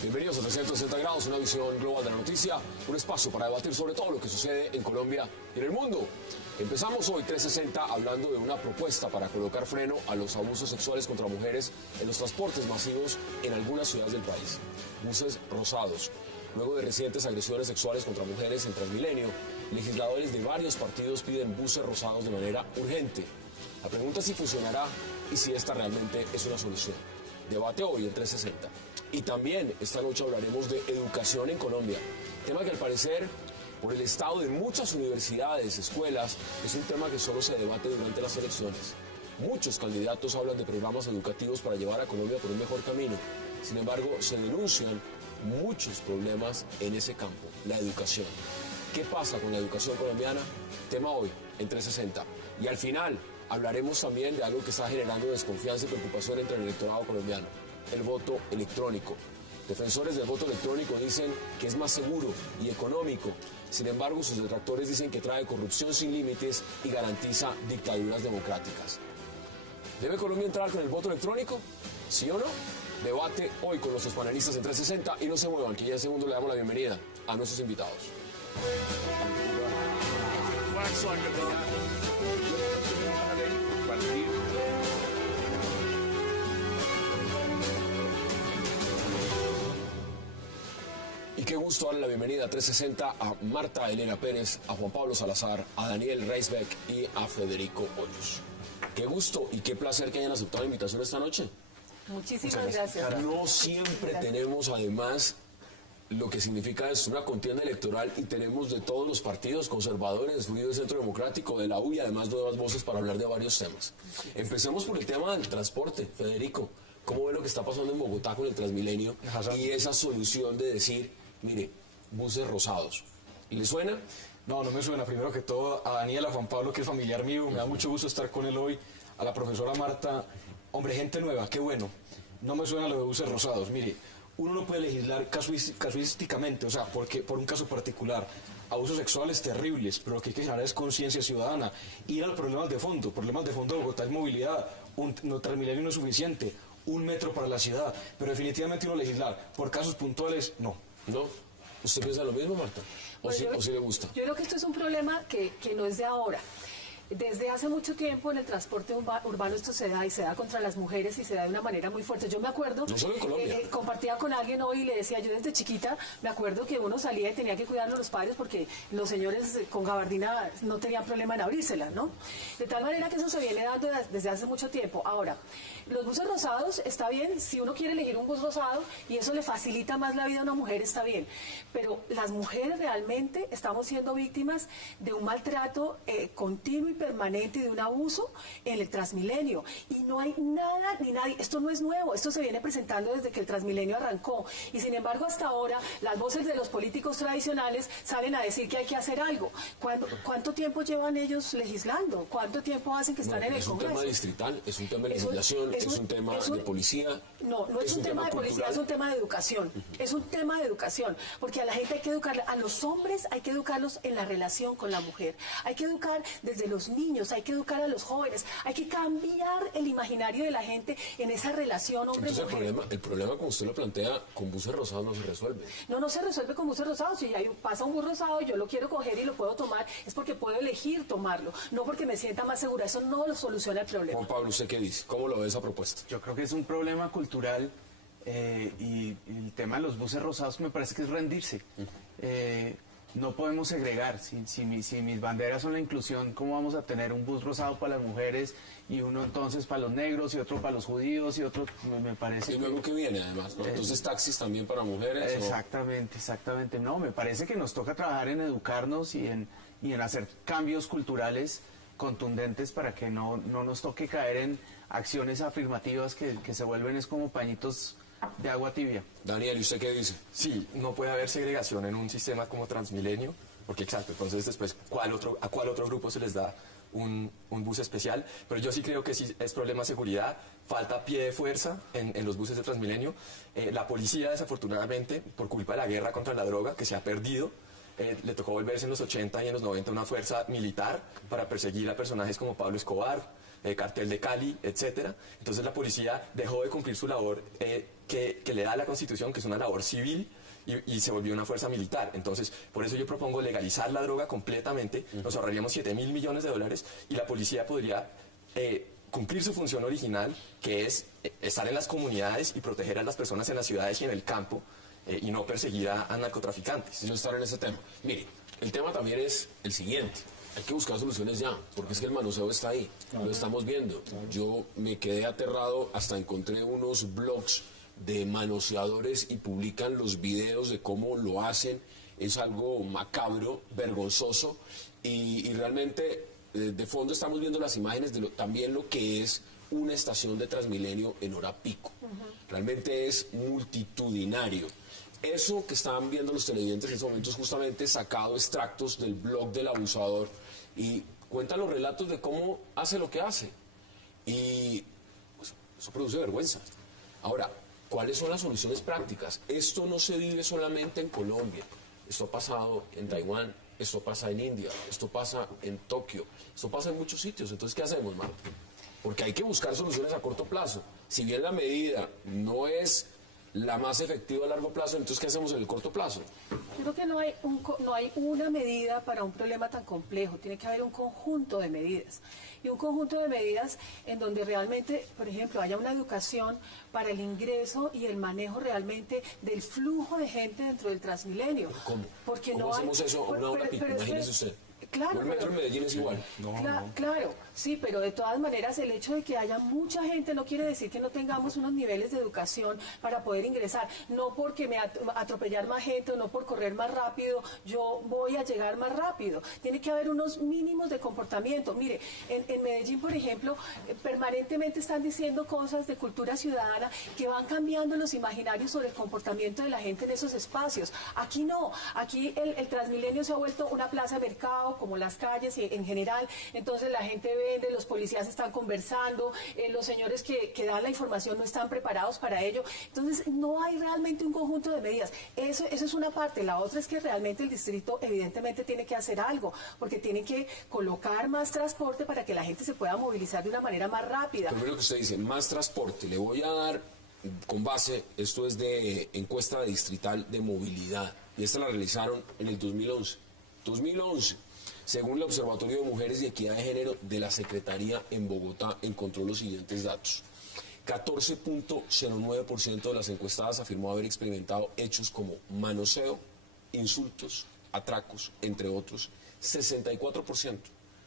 Bienvenidos a 360 grados, una visión global de la noticia, un espacio para debatir sobre todo lo que sucede en Colombia y en el mundo. Empezamos hoy 360 hablando de una propuesta para colocar freno a los abusos sexuales contra mujeres en los transportes masivos en algunas ciudades del país. Buses rosados. Luego de recientes agresiones sexuales contra mujeres en Transmilenio, legisladores de varios partidos piden buses rosados de manera urgente. La pregunta es si funcionará y si esta realmente es una solución. Debate hoy en 360. Y también esta noche hablaremos de educación en Colombia, tema que al parecer, por el estado de muchas universidades, escuelas, es un tema que solo se debate durante las elecciones. Muchos candidatos hablan de programas educativos para llevar a Colombia por un mejor camino. Sin embargo, se denuncian muchos problemas en ese campo, la educación. ¿Qué pasa con la educación colombiana? Tema hoy en 360. Y al final hablaremos también de algo que está generando desconfianza y preocupación entre el electorado colombiano, el voto electrónico. Defensores del voto electrónico dicen que es más seguro y económico. Sin embargo, sus detractores dicen que trae corrupción sin límites y garantiza dictaduras democráticas. ¿Debe Colombia entrar con el voto electrónico? ¿Sí o no? Debate hoy con nuestros panelistas en 360 y no se muevan, que ya en segundo le damos la bienvenida a nuestros invitados. Y qué gusto darle la bienvenida a 360 a Marta Elena Pérez, a Juan Pablo Salazar, a Daniel Reisbeck y a Federico Hoyos. Qué gusto y qué placer que hayan aceptado la invitación esta noche. Muchísimas gracias. No siempre tenemos además lo que significa es una contienda electoral y tenemos de todos los partidos conservadores, Unido del Centro Democrático, de la U y además nuevas voces para hablar de varios temas. Empecemos por el tema del transporte. Federico, ¿cómo ve lo que está pasando en Bogotá con el Transmilenio y esa solución de decir, mire, buses rosados? ¿Le suena? No, no me suena. Primero que todo, a Daniel, a Juan Pablo, que es familiar mío, me da mucho gusto estar con él hoy, a la profesora Marta. Hombre, gente nueva, qué bueno. No me suena lo de buses rosados. Mire, uno no puede legislar casuísticamente, o sea, porque por un caso particular. Abusos sexuales terribles, pero lo que hay que generar es conciencia ciudadana. Ir a los problemas de fondo. Problemas de fondo de Bogotá es movilidad. Un Transmilenio no es suficiente. Un metro para la ciudad. Pero definitivamente uno legislar por casos puntuales, no. ¿No? ¿Usted piensa lo mismo, Marta? ¿O sí le gusta? Yo creo que esto es un problema que no es de ahora. Desde hace mucho tiempo en el transporte urbano esto se da y se da contra las mujeres y se da de una manera muy fuerte. Yo me acuerdo, no solo en Colombia. Compartía con alguien hoy y le decía, yo desde chiquita me acuerdo que uno salía y tenía que cuidarlo a los padres porque los señores con gabardina no tenían problema en abrírsela, ¿no? De tal manera que eso se viene dando desde hace mucho tiempo. Ahora, los buses rosados está bien, si uno quiere elegir un bus rosado y eso le facilita más la vida a una mujer, está bien. Pero las mujeres realmente estamos siendo víctimas de un maltrato continuo y permanente, de un abuso en el Transmilenio. Y no hay nada ni nadie, esto no es nuevo, esto se viene presentando desde que el Transmilenio arrancó. Y sin embargo, hasta ahora, las voces de los políticos tradicionales salen a decir que hay que hacer algo. ¿Cuánto tiempo llevan ellos legislando? ¿Cuánto tiempo hacen que están en el Congreso? Es un tema distrital, es un tema de legislación, es un tema de policía. No es un tema de policía, es un tema de educación. Es un tema de educación, porque a la gente hay que educar, a los hombres hay que educarlos en la relación con la mujer. Hay que educar desde los niños, hay que educar a los jóvenes, hay que cambiar el imaginario de la gente en esa relación hombre-mujer. Entonces el problema, como usted lo plantea, con buses rosados no se resuelve. No se resuelve con buses rosados. Si pasa un bus rosado y yo lo quiero coger y lo puedo tomar, es porque puedo elegir tomarlo, no porque me sienta más segura. Eso no lo soluciona el problema. Juan Pablo, ¿usted qué dice? ¿Cómo lo ve esa propuesta? Yo creo que es un problema cultural y el tema de los buses rosados me parece que es rendirse. No podemos segregar. Si mis banderas son la inclusión, ¿cómo vamos a tener un bus rosado para las mujeres y uno entonces para los negros y otro para los judíos y otro, me parece... Y luego que viene además, ¿no? Entonces taxis también para mujeres. Exactamente. No, me parece que nos toca trabajar en educarnos y en hacer cambios culturales contundentes para que no nos toque caer en acciones afirmativas que se vuelven es como pañitos de agua tibia. Daniel, ¿y usted qué dice? Sí, no puede haber segregación en un sistema como Transmilenio, porque exacto, entonces después, ¿a cuál otro grupo se les da un bus especial? Pero yo sí creo que sí es problema de seguridad, falta pie de fuerza en los buses de Transmilenio. La policía, desafortunadamente, por culpa de la guerra contra la droga, que se ha perdido, le tocó volverse en los 80 y en los 90 una fuerza militar para perseguir a personajes como Pablo Escobar, Cartel de Cali, etcétera. Entonces la policía dejó de cumplir su labor que le da la Constitución, que es una labor civil, y se volvió una fuerza militar. Entonces, por eso yo propongo legalizar la droga completamente, nos ahorraríamos 7.000 millones de dólares y la policía podría cumplir su función original, que es estar en las comunidades y proteger a las personas en las ciudades y en el campo, y no perseguir a narcotraficantes. No estar en ese tema. Mire, el tema también es el siguiente. Hay que buscar soluciones ya, porque es que el manoseo está ahí, lo estamos viendo. Yo me quedé aterrado, hasta encontré unos blogs de manoseadores y publican los videos de cómo lo hacen. Es algo macabro, vergonzoso, y realmente de fondo estamos viendo las imágenes de también lo que es una estación de Transmilenio en hora pico. Realmente es multitudinario. Eso que estaban viendo los televidentes en estos momentos, justamente sacado extractos del blog del abusador, y cuenta los relatos de cómo hace lo que hace. Y pues, eso produce vergüenza. Ahora, ¿cuáles son las soluciones prácticas? Esto no se vive solamente en Colombia. Esto ha pasado en Taiwán, esto pasa en India, esto pasa en Tokio, esto pasa en muchos sitios. Entonces, ¿qué hacemos, Marta? Porque hay que buscar soluciones a corto plazo. Si bien la medida no es la más efectiva a largo plazo, entonces ¿qué hacemos en el corto plazo? Yo creo que no hay una medida para un problema tan complejo, tiene que haber un conjunto de medidas. Y un conjunto de medidas en donde realmente, por ejemplo, haya una educación para el ingreso y el manejo realmente del flujo de gente dentro del Transmilenio. ¿Cómo? Porque ¿Cómo no hacemos hay, eso a una hora pico? Imagínese usted. Claro, el metro en Medellín es igual. Claro, sí, pero de todas maneras el hecho de que haya mucha gente no quiere decir que no tengamos unos niveles de educación para poder ingresar. No porque me atropellar más gente o no por correr más rápido, yo voy a llegar más rápido. Tiene que haber unos mínimos de comportamiento. Mire, en Medellín, por ejemplo, permanentemente están diciendo cosas de cultura ciudadana que van cambiando los imaginarios sobre el comportamiento de la gente en esos espacios. Aquí no, aquí el Transmilenio se ha vuelto una plaza de mercado, como las calles en general, entonces la gente vende, los policías están conversando, los señores que dan la información no están preparados para ello, entonces no hay realmente un conjunto de medidas. Eso es una parte. La otra es que realmente el distrito evidentemente tiene que hacer algo, porque tiene que colocar más transporte para que la gente se pueda movilizar de una manera más rápida. Primero que usted dice, más transporte, le voy a dar con base, esto es de encuesta de distrital de movilidad, y esta la realizaron en el 2011. Según el Observatorio de Mujeres y Equidad de Género de la Secretaría en Bogotá, encontró los siguientes datos. 14.09% de las encuestadas afirmó haber experimentado hechos como manoseo, insultos, atracos, entre otros. 64%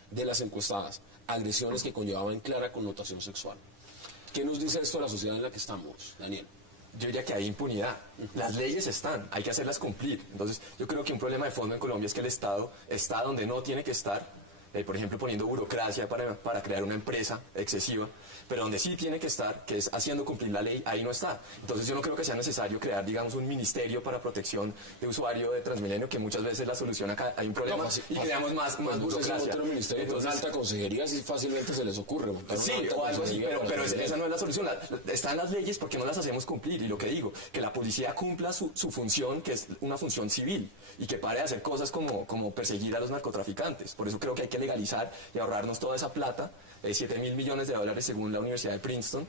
de las encuestadas, agresiones que conllevaban clara connotación sexual. ¿Qué nos dice esto de la sociedad en la que estamos, Daniel? Yo diría que hay impunidad. Las leyes están, hay que hacerlas cumplir. Entonces, yo creo que un problema de fondo en Colombia es que el Estado está donde no tiene que estar, por ejemplo, poniendo burocracia para crear una empresa excesiva, pero donde sí tiene que estar, que es haciendo cumplir la ley, ahí no está. Entonces, yo no creo que sea necesario crear, digamos, un ministerio para protección de usuario de Transmilenio, que muchas veces la solución acá hay un problema y creamos más burocracia. Un ministerio entonces, con alta consejería, sí fácilmente se les ocurre. Sí, o algo así, pero esa no es la solución. Están las leyes porque no las hacemos cumplir. Y lo que digo, que la policía cumpla su función, que es una función civil, y que pare de hacer cosas como perseguir a los narcotraficantes. Por eso creo que hay que legalizar y ahorrarnos toda esa plata, 7.000 millones de dólares según la Universidad de Princeton,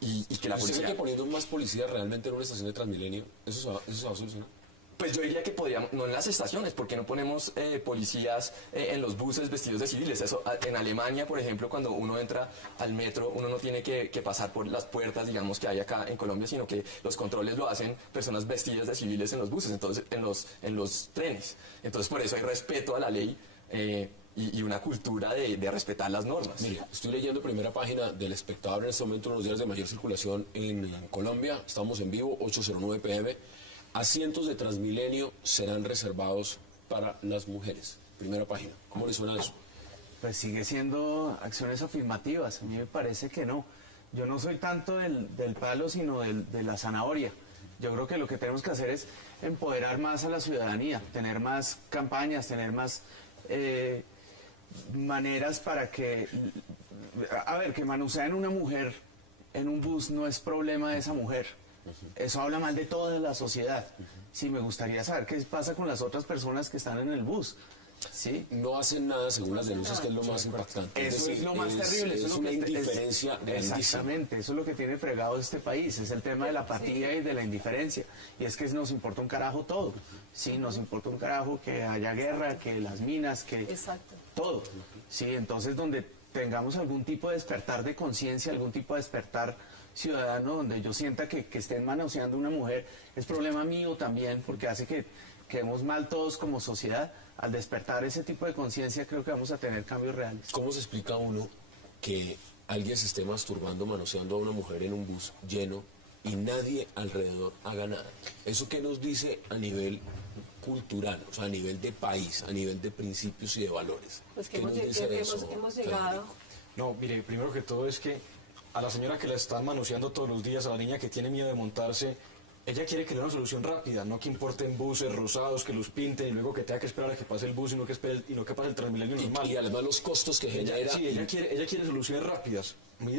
y que la policía... ¿Usted cree que poniendo más policía realmente en una estación de Transmilenio, eso se va a solucionar? Pues yo diría que podríamos, no en las estaciones, porque no ponemos policías en los buses vestidos de civiles. Eso, en Alemania, por ejemplo, cuando uno entra al metro, uno no tiene que pasar por las puertas, digamos, que hay acá en Colombia, sino que los controles lo hacen personas vestidas de civiles en los buses, entonces en los trenes. Entonces, por eso hay respeto a la ley y una cultura de respetar las normas. Mire, estoy leyendo primera página del Espectador en este momento, uno de los días de mayor circulación en Colombia. Estamos en vivo, 8:09 p.m. Asientos de Transmilenio serán reservados para las mujeres. Primera página. ¿Cómo le suena eso? Pues sigue siendo acciones afirmativas. A mí me parece que no. Yo no soy tanto del palo, sino de la zanahoria. Yo creo que lo que tenemos que hacer es empoderar más a la ciudadanía, tener más campañas, tener más maneras para que... A ver, que manoseen una mujer en un bus no es problema de esa mujer. Eso habla mal de toda la sociedad. sí, me gustaría saber qué pasa con las otras personas que están en el bus. Sí. No hacen nada según las denuncias, que es lo más impactante. Eso es lo más terrible. Es una indiferencia grandísima. Exactamente, eso es lo que tiene fregado este país, es el tema de la apatía y de la indiferencia. Y es que nos importa un carajo todo. Sí, nos importa un carajo que haya guerra, que las minas, que Exacto. todo. Sí, entonces donde tengamos algún tipo de despertar de conciencia, algún tipo de despertar ciudadano, donde yo sienta que estén manoseando a una mujer, es problema mío también, porque hace que quedemos mal todos como sociedad. Al despertar ese tipo de conciencia creo que vamos a tener cambios reales. ¿Cómo se explica uno que alguien se esté masturbando, manoseando a una mujer en un bus lleno y nadie alrededor haga nada? ¿Eso qué nos dice a nivel cultural, o sea, a nivel de país, a nivel de principios y de valores? Pues que ¿Qué nos dice eso, hemos llegado... Federico? No, mire, primero que todo es que a la señora que la están manoseando todos los días, a la niña que tiene miedo de montarse, ella quiere que le dé una solución rápida, no que importen buses rosados, que los pinten y luego que tenga que esperar a que pase el bus y no que pase el Transmilenio normal. Y además los costos que genera... Sí, ella quiere soluciones rápidas.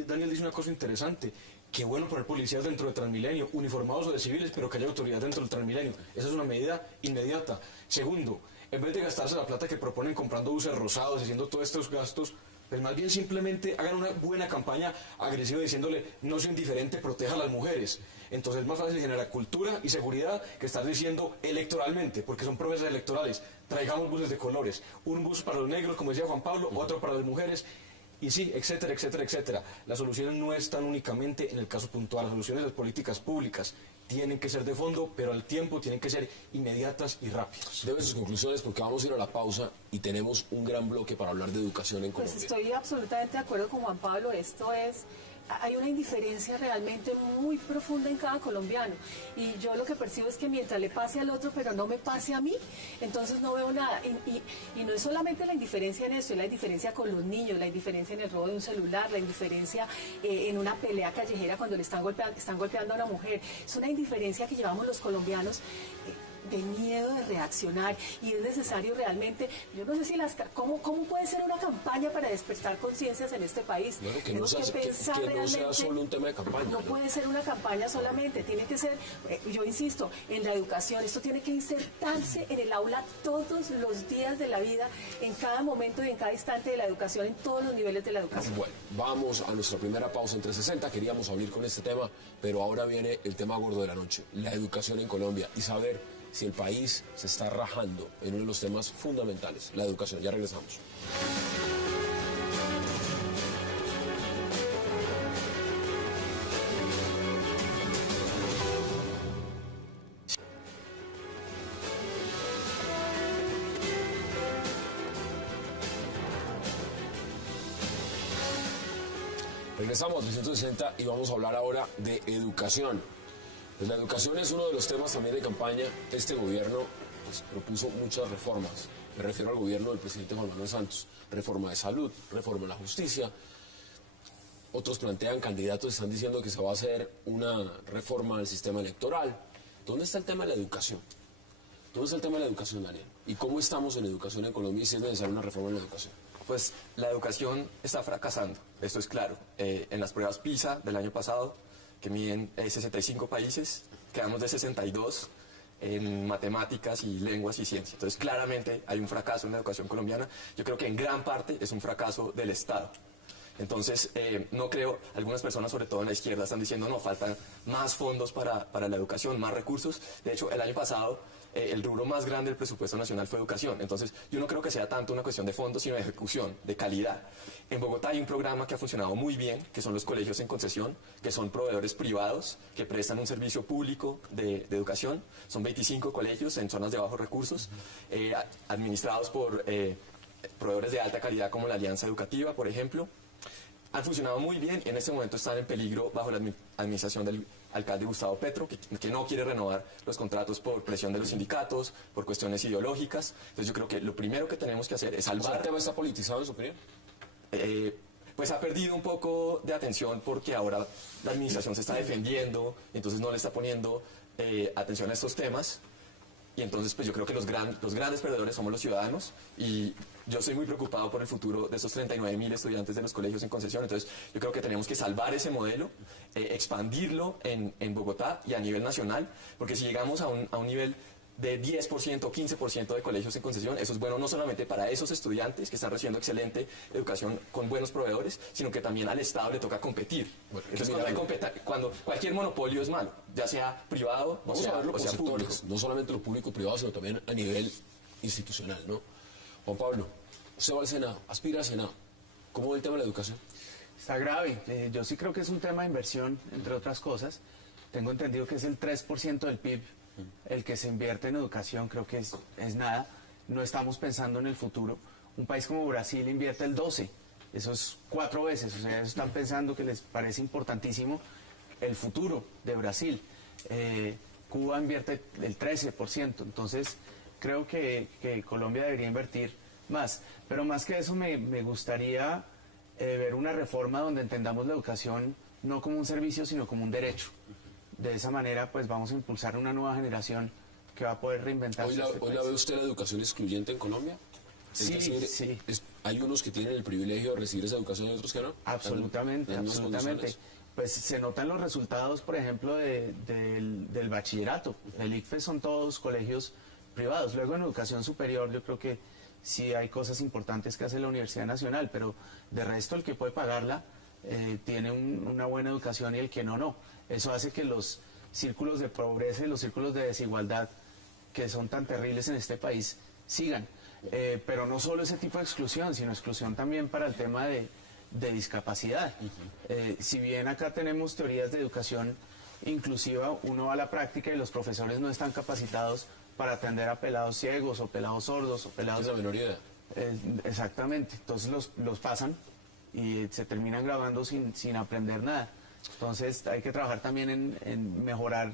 Daniel dice una cosa interesante. Qué bueno poner policías dentro de Transmilenio, uniformados o de civiles, pero que haya autoridad dentro del Transmilenio. Esa es una medida inmediata. Segundo, en vez de gastarse la plata que proponen comprando buses rosados, haciendo todos estos gastos, pues más bien simplemente hagan una buena campaña agresiva diciéndole no sea indiferente, proteja a las mujeres. Entonces es más fácil generar cultura y seguridad que estar diciendo electoralmente, porque son promesas electorales. Traigamos buses de colores, un bus para los negros, como decía Juan Pablo, otro para las mujeres, y sí, etcétera, etcétera, etcétera. Las soluciones no están únicamente en el caso puntual, las soluciones de las políticas públicas tienen que ser de fondo, pero al tiempo tienen que ser inmediatas y rápidas. Deben sus conclusiones porque vamos a ir a la pausa y tenemos un gran bloque para hablar de educación en Colombia. Pues estoy absolutamente de acuerdo con Juan Pablo, hay una indiferencia realmente muy profunda en cada colombiano y yo lo que percibo es que mientras le pase al otro pero no me pase a mí, entonces no veo nada y no es solamente la indiferencia en eso, es la indiferencia con los niños, la indiferencia en el robo de un celular, la indiferencia en una pelea callejera cuando le están golpeando a una mujer, es una indiferencia que llevamos los colombianos de miedo de reaccionar y es necesario realmente, yo no sé si ¿cómo puede ser una campaña para despertar conciencias en este país? Bueno, que Tenemos que pensar que no realmente, sea solo un tema de campaña. No puede ser una campaña solamente, tiene que ser, yo insisto, en la educación, esto tiene que insertarse en el aula todos los días de la vida, en cada momento y en cada instante de la educación, en todos los niveles de la educación. Bueno, vamos a nuestra primera pausa en 360, queríamos abrir con este tema, pero ahora viene el tema gordo de la noche, la educación en Colombia y saber si el país se está rajando en uno de los temas fundamentales, la educación. Ya regresamos. Regresamos a 360 y vamos a hablar ahora de educación. Pues la educación es uno de los temas también de campaña. Este gobierno pues, propuso muchas reformas. Me refiero al gobierno del presidente Juan Manuel Santos. Reforma de salud, reforma de la justicia. Otros plantean, candidatos están diciendo que se va a hacer una reforma del sistema electoral. ¿Dónde está el tema de la educación? ¿Dónde está el tema de la educación, Daniel? ¿Y cómo estamos en educación en Colombia y si es necesaria una reforma en la educación? Pues la educación está fracasando, esto es claro. En las pruebas PISA del año pasado, que miden 65 países, quedamos de 62 en matemáticas y lenguas y ciencias. Entonces, claramente hay un fracaso en la educación colombiana. Yo creo que en gran parte es un fracaso del Estado. Entonces, no creo, algunas personas, sobre todo en la izquierda, están diciendo, no, faltan más fondos para la educación, más recursos. De hecho, el año pasado, el rubro más grande del presupuesto nacional fue educación. Entonces, yo no creo que sea tanto una cuestión de fondos, sino de ejecución, de calidad. En Bogotá hay un programa que ha funcionado muy bien, que son los colegios en concesión, que son proveedores privados que prestan un servicio público de educación. Son 25 colegios en zonas de bajos recursos, administrados por proveedores de alta calidad como la Alianza Educativa, por ejemplo. Han funcionado muy bien y en este momento están en peligro bajo la administración del alcalde Gustavo Petro, que no quiere renovar los contratos por presión de los sindicatos, por cuestiones ideológicas. Entonces yo creo que lo primero que tenemos que hacer es salvar... ¿El tema está politizado en su opinión? Pues ha perdido un poco de atención porque ahora la administración se está defendiendo, entonces no le está poniendo atención a estos temas. y entonces pues yo creo que los grandes perdedores somos los ciudadanos, y yo estoy muy preocupado por el futuro de estos 39.000 estudiantes de los colegios en concesión. Entonces yo creo que tenemos que salvar ese modelo, expandirlo en Bogotá y a nivel nacional, porque si llegamos a un nivel de 10% o 15% de colegios en concesión, eso es bueno no solamente para esos estudiantes que están recibiendo excelente educación con buenos proveedores, sino que también al Estado le toca competir. Bueno, entonces cuando cualquier monopolio es malo, ya sea privado Vamos a verlo o por sea público. sectores, no solamente lo público privado, sino también a nivel institucional, ¿no? Juan Pablo, usted va al Senado, aspira al Senado. ¿Cómo ve el tema de la educación? Está grave. Yo sí creo que es un tema de inversión, entre otras cosas. Tengo entendido que es el 3% del PIB el que se invierte en educación, creo que es nada. No estamos pensando en el futuro. Un país como Brasil invierte el 12%, eso es 4 veces. O sea, ellos están pensando que les parece importantísimo el futuro de Brasil. Cuba invierte el 13%, entonces creo que Colombia debería invertir más. Pero más que eso me gustaría ver una reforma donde entendamos la educación no como un servicio, sino como un derecho. De esa manera, pues vamos a impulsar una nueva generación que va a poder reinventarse. ¿Hoy la ve usted la educación excluyente en Colombia? Sí, Es decir, sí. hay unos que tienen el privilegio de recibir esa educación y otros que no. Absolutamente, ¿En las mismas absolutamente. condiciones? Pues se notan los resultados, por ejemplo, del bachillerato. El ICFES son todos colegios privados. Luego en educación superior yo creo que sí hay cosas importantes que hace la Universidad Nacional, pero de resto el que puede pagarla tiene una buena educación y el que no, no. Eso hace que los círculos de pobreza y los círculos de desigualdad que son tan terribles en este país sigan. Pero no solo ese tipo de exclusión, sino exclusión también para el tema de discapacidad. Si bien acá tenemos teorías de educación inclusiva, uno va a la práctica y los profesores no están capacitados para atender a pelados ciegos o pelados sordos o pelados... Es la menor idea. Exactamente, entonces los pasan y se terminan graduando sin aprender nada. Entonces hay que trabajar también en mejorar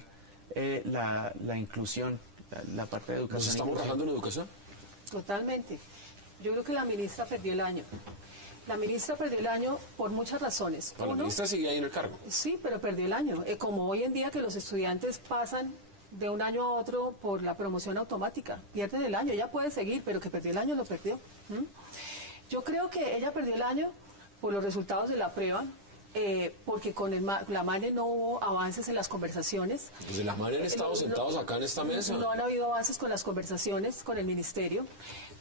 la inclusión, la parte de educación. ¿Nos estamos rajando en educación? Totalmente. Yo creo que la ministra perdió el año. La ministra perdió el año por muchas razones. La ministra sigue ahí en el cargo. Sí, pero perdió el año. Como hoy en día que los estudiantes pasan de un año a otro por la promoción automática. Pierden el año, ella puede seguir, pero que perdió el año, lo perdió. Yo creo que ella perdió el año por los resultados de la prueba, porque con la MANE no hubo avances en las conversaciones. Desde la MANE han estado sentados acá en esta mesa. No han habido avances con las conversaciones con el ministerio,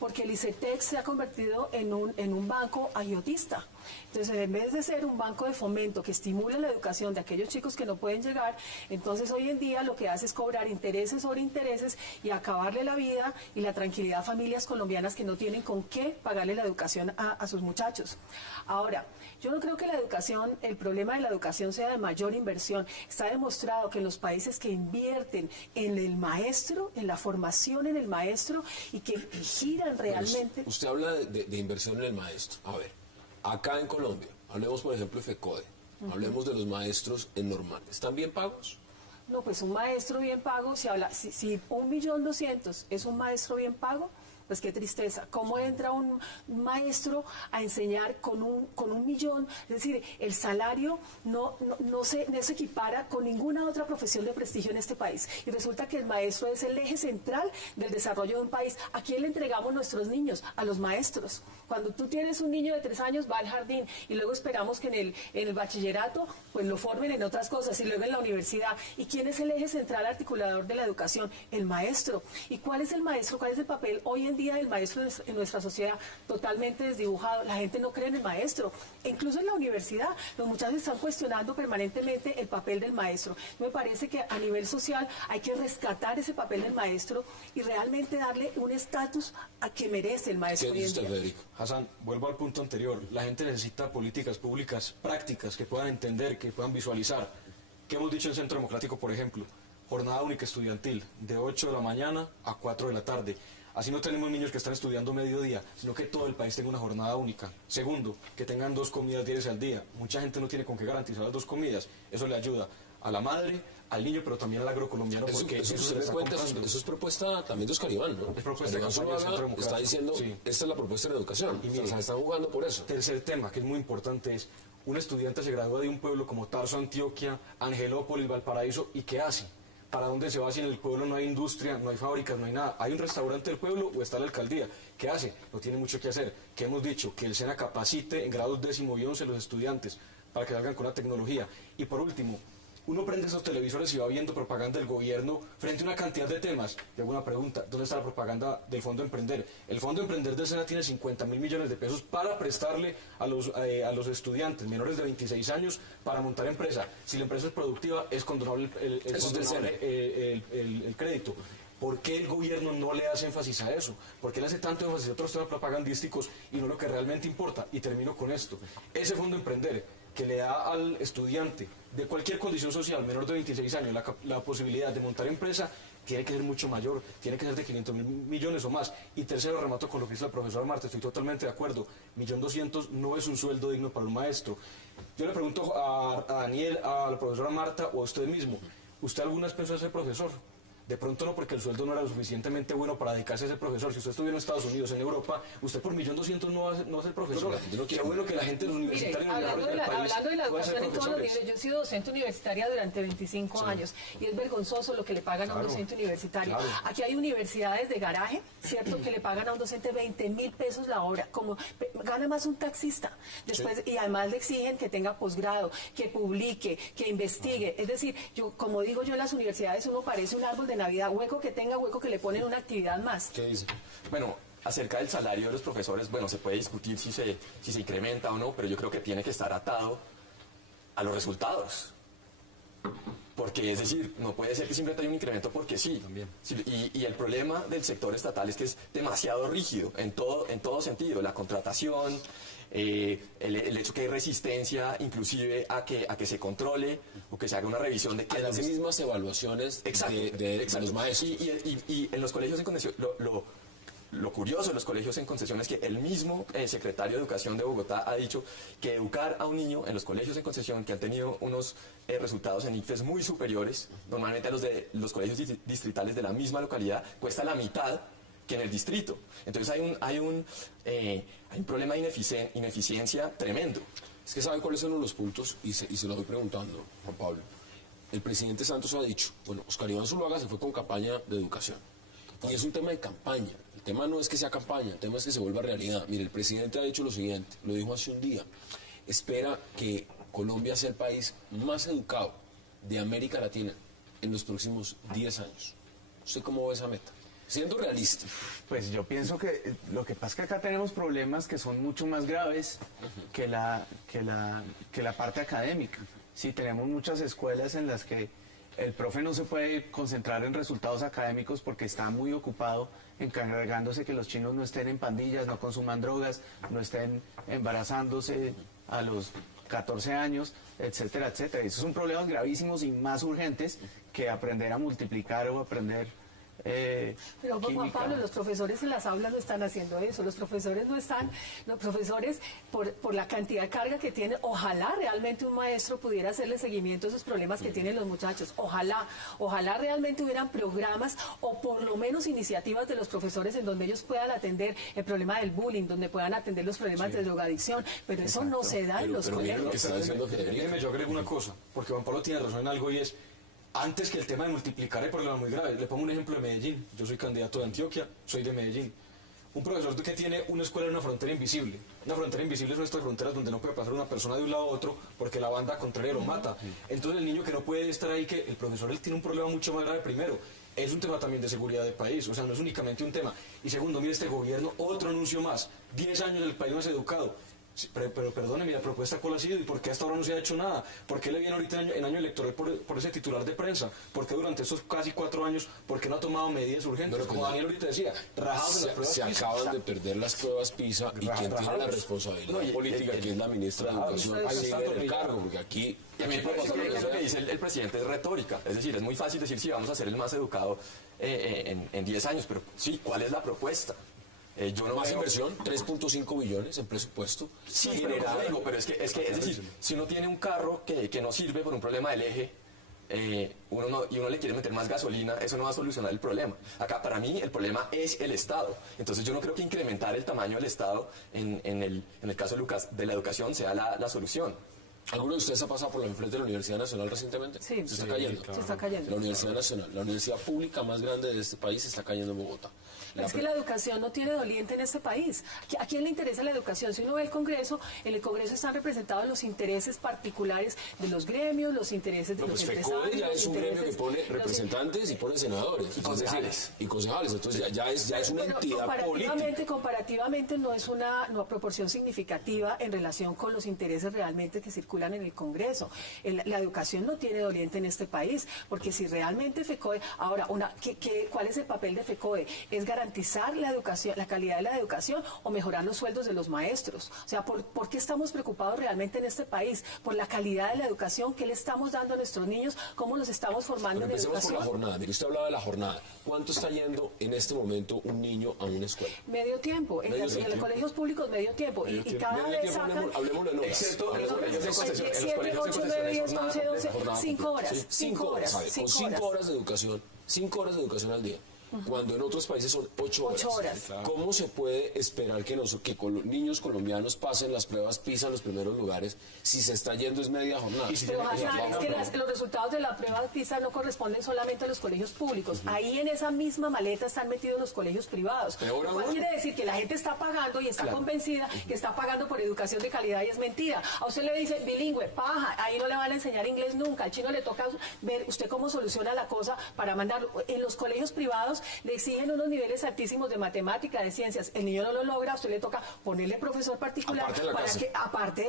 porque el ICETEX se ha convertido en un banco agiotista. Entonces, en vez de ser un banco de fomento que estimule la educación de aquellos chicos que no pueden llegar, entonces hoy en día lo que hace es cobrar intereses sobre intereses y acabarle la vida y la tranquilidad a familias colombianas que no tienen con qué pagarle la educación a sus muchachos. Ahora, yo no creo que la educación, el problema de la educación sea de mayor inversión. Está demostrado que en los países que invierten en el maestro, en la formación en el maestro y que giran realmente... Usted habla de inversión en el maestro. A ver, acá en Colombia, hablemos por ejemplo de FECODE, hablemos de los maestros en normal. ¿Están bien pagos? No, pues un maestro bien pago, si 1.200.000 es un maestro bien pago, pues qué tristeza. ¿Cómo entra un maestro a enseñar con un millón? Es decir, el salario no se equipara con ninguna otra profesión de prestigio en este país. Y resulta que el maestro es el eje central del desarrollo de un país. ¿A quién le entregamos nuestros niños? A los maestros. Cuando tú tienes un niño de 3 años, va al jardín y luego esperamos que en el bachillerato pues lo formen en otras cosas y luego en la universidad. ¿Y quién es el eje central articulador de la educación? El maestro. ¿Y cuál es el maestro? ¿Cuál es el papel hoy en día del maestro en nuestra sociedad? Totalmente desdibujado. La gente no cree en el maestro. E incluso en la universidad, los muchachos están cuestionando permanentemente el papel del maestro. Me parece que a nivel social hay que rescatar ese papel del maestro y realmente darle un estatus a que merece el maestro. ¿Qué dice usted, Federico? Hassan, vuelvo al punto anterior. La gente necesita políticas públicas prácticas que puedan entender, que puedan visualizar. ¿Qué hemos dicho en Centro Democrático, por ejemplo? Jornada única estudiantil, de 8 de la mañana a 4 de la tarde. Así no tenemos niños que están estudiando mediodía, sino que todo el país tenga una jornada única. Segundo, que tengan 2 comidas diarias al día. Mucha gente no tiene con qué garantizar las 2 comidas. Eso le ayuda a la madre, al niño, pero también al agrocolombiano, porque eso se le está comprando. Eso es propuesta también de Oscar Iván, ¿no? Es propuesta de Oscar campaña del Centro Iván está Democrático. diciendo, Sí. esta es la propuesta de educación. Y O sea, mire, se están jugando por eso. Tercer tema, que es muy importante, es un estudiante se gradúa de un pueblo como Tarso, Antioquia, Angelópolis, Valparaíso, ¿y qué hace? ¿Para dónde se va si en el pueblo no hay industria, no hay fábricas, no hay nada? ¿Hay un restaurante del pueblo o está la alcaldía? ¿Qué hace? No tiene mucho que hacer. ¿Qué hemos dicho? Que el SENA capacite en grados 10º y 11 los estudiantes para que salgan con la tecnología. Y por último, uno prende esos televisores y va viendo propaganda del gobierno frente a una cantidad de temas. Y hago una pregunta, ¿dónde está la propaganda del Fondo Emprender? El Fondo Emprender del SENA tiene 50.000 millones de pesos para prestarle a los estudiantes menores de 26 años para montar empresa. Si la empresa es productiva, es condonable el crédito. ¿Por qué el gobierno no le hace énfasis a eso? ¿Por qué le hace tanto énfasis a otros temas propagandísticos y no lo que realmente importa? Y termino con esto. Ese Fondo Emprender que le da al estudiante de cualquier condición social, menor de 26 años, la posibilidad de montar empresa, tiene que ser mucho mayor, tiene que ser de 500.000 millones o más. Y tercero, remato con lo que dice la profesora Marta, estoy totalmente de acuerdo, 1.200.000 no es un sueldo digno para un maestro. Yo le pregunto a Daniel, a la profesora Marta o a usted mismo, ¿usted alguna vez pensó en ser profesor? De pronto no, porque el sueldo no era lo suficientemente bueno para dedicarse a ser profesor. Si usted estuviera en Estados Unidos, en Europa, usted por 1.200.000 no va a ser profesor. Qué bueno que la gente de los universitarios hablando de la educación en todos los niveles, yo he sido docente universitaria durante 25 años y es vergonzoso lo que le pagan a un docente universitario. Aquí hay universidades de garaje, ¿cierto?, que le pagan a un docente 20.000 pesos la hora, como gana más un taxista. Después, y además le exigen que tenga posgrado, que publique, que investigue. Es decir, yo, como digo yo, en las universidades uno parece un árbol de Navidad, hueco que tenga, hueco que le ponen una actividad más. ¿Qué dice? Bueno, acerca del salario de los profesores, bueno, se puede discutir si se incrementa o no, pero yo creo que tiene que estar atado a los resultados. Porque, es decir, no puede ser que simplemente haya un incremento porque sí. También. Sí, y el problema del sector estatal es que es demasiado rígido en todo sentido. La contratación, el hecho que hay resistencia inclusive a que se controle o que se haga una revisión de que las mismas evaluaciones de los maestros. Y en los colegios en concesión, lo curioso de los colegios en concesión es que el mismo secretario de Educación de Bogotá ha dicho que educar a un niño en los colegios en concesión que han tenido unos resultados en ICFES muy superiores, normalmente a los de los colegios distritales de la misma localidad, cuesta la mitad que en el distrito. Entonces hay un problema de ineficiencia tremendo. Es que saben cuáles son los puntos y se lo voy preguntando, Juan Pablo. El presidente Santos ha dicho, bueno, Oscar Iván Zuluaga se fue con campaña de educación. Y es un tema de campaña. El tema no es que sea campaña, el tema es que se vuelva realidad. Mire, el presidente ha dicho lo siguiente, lo dijo hace un día. Espera que Colombia sea el país más educado de América Latina en los próximos 10 años. ¿Usted cómo ve esa meta? Siendo realista. Pues yo pienso que lo que pasa es que acá tenemos problemas que son mucho más graves que la parte académica. Sí, tenemos muchas escuelas en las que el profe no se puede concentrar en resultados académicos porque está muy ocupado encargándose que los chinos no estén en pandillas, no consuman drogas, no estén embarazándose a los 14 años, etcétera, etcétera. Y esos son problemas gravísimos y más urgentes que aprender a multiplicar o aprender pero Juan Pablo, los profesores en las aulas no están haciendo eso, los profesores por la cantidad de carga que tienen, ojalá realmente un maestro pudiera hacerle seguimiento a esos problemas que tienen los muchachos, ojalá realmente hubieran programas o por lo menos iniciativas de los profesores en donde ellos puedan atender el problema del bullying, donde puedan atender los problemas de drogadicción, pero eso no se da en los colegios. Yo agrego una cosa, porque Juan Pablo tiene razón en algo y es, antes que el tema de multiplicar hay problemas muy graves. Le pongo un ejemplo de Medellín. Yo soy candidato de Antioquia, soy de Medellín. Un profesor que tiene una escuela en una frontera invisible. Una frontera invisible son estas fronteras donde no puede pasar una persona de un lado a otro porque la banda contraria lo mata. Entonces el niño que no puede estar ahí, que el profesor él tiene un problema mucho más grave primero. Es un tema también de seguridad del país, o sea, no es únicamente un tema. Y segundo, mire este gobierno, otro anuncio más. 10 años el país más educado. Sí, pero perdóneme, la propuesta cuál ha sido y por qué hasta ahora no se ha hecho nada. ¿Por qué le viene ahorita en año electoral por ese titular de prensa? ¿Por qué durante estos casi 4 años, por qué no ha tomado medidas urgentes? Pero como Daniel ahorita decía, rajados en las pruebas se PISA. acaban de perder las pruebas PISA y quien tiene la responsabilidad política, que es la ministra de Educación, sigue en el cargo, porque aquí... Y a mí me parece que lo que dice el presidente es retórica. Es decir, es muy fácil decir sí, vamos a ser el más educado en 10 años, pero sí, ¿cuál es la propuesta? Yo no más veo... inversión, 3.5 billones en presupuesto. Sí, pero es decir, si uno tiene un carro que no sirve por un problema del eje, y uno le quiere meter más gasolina, eso no va a solucionar el problema. Acá, para mí, el problema es el Estado. Entonces, yo no creo que incrementar el tamaño del Estado en el caso de Lucas, de la educación sea la solución. ¿Alguno de ustedes ha pasado por la enfrente de la Universidad Nacional recientemente? Sí. Se está cayendo. Se está cayendo. La Universidad Nacional, la universidad pública más grande de este país, se está cayendo en Bogotá. Es que la educación no tiene doliente en este país. ¿A quién le interesa la educación? Si uno ve el Congreso, en el Congreso están representados los intereses particulares de los gremios, los intereses de No, los pues empresarios. FECODE ya es un gremio que intereses- pone los- representantes y pone senadores. Y concejales. Y concejales. Entonces ya es una Bueno, entidad política. comparativamente no es una proporción significativa en relación con los intereses realmente que circulan en el Congreso. La educación no tiene doliente en este país, porque si realmente FECODE, ahora, ¿cuál es el papel de FECODE? Es garantizar la educación, la calidad de la educación o mejorar los sueldos de los maestros. O sea, ¿por qué estamos preocupados realmente en este país? Por la calidad de la educación, ¿qué le estamos dando a nuestros niños? ¿Cómo los estamos formando Pero en empecemos por educación? la jornada. Mire, usted hablaba de la jornada. ¿Cuánto está yendo en este momento un niño a una escuela? Medio tiempo. En Medio los tiempo. colegios públicos, medio tiempo. Y cada Medio vez tiempo, sacan... hablemos de horas. Excepto en los colegios de concesión. En los 7, colegios de 8, 9, 10, concesión 11, 12, Jornada 5 horas. completa. Sí, 5 horas. ¿sabe? Con 5 horas de educación, 5 horas de educación al día. Cuando en otros países son 8 horas. 8 horas. ¿Cómo se puede esperar que niños colombianos pasen las pruebas PISA en los primeros lugares si se está yendo es media jornada? Pero Hassan, es que los resultados de la prueba PISA no corresponden solamente a los colegios públicos. Ahí en esa misma maleta están metidos los colegios privados. Peor Lo cual aún. quiere decir que la gente está pagando y está convencida que está pagando por educación de calidad y es mentira. A usted le dice bilingüe, paja, ahí no le van a enseñar inglés nunca. Al chino le toca ver usted cómo soluciona la cosa para mandarlo. En los colegios privados le exigen unos niveles altísimos de matemática, de ciencias. El niño no lo logra, a usted le toca ponerle profesor particular Aparte de la para clase. que aparte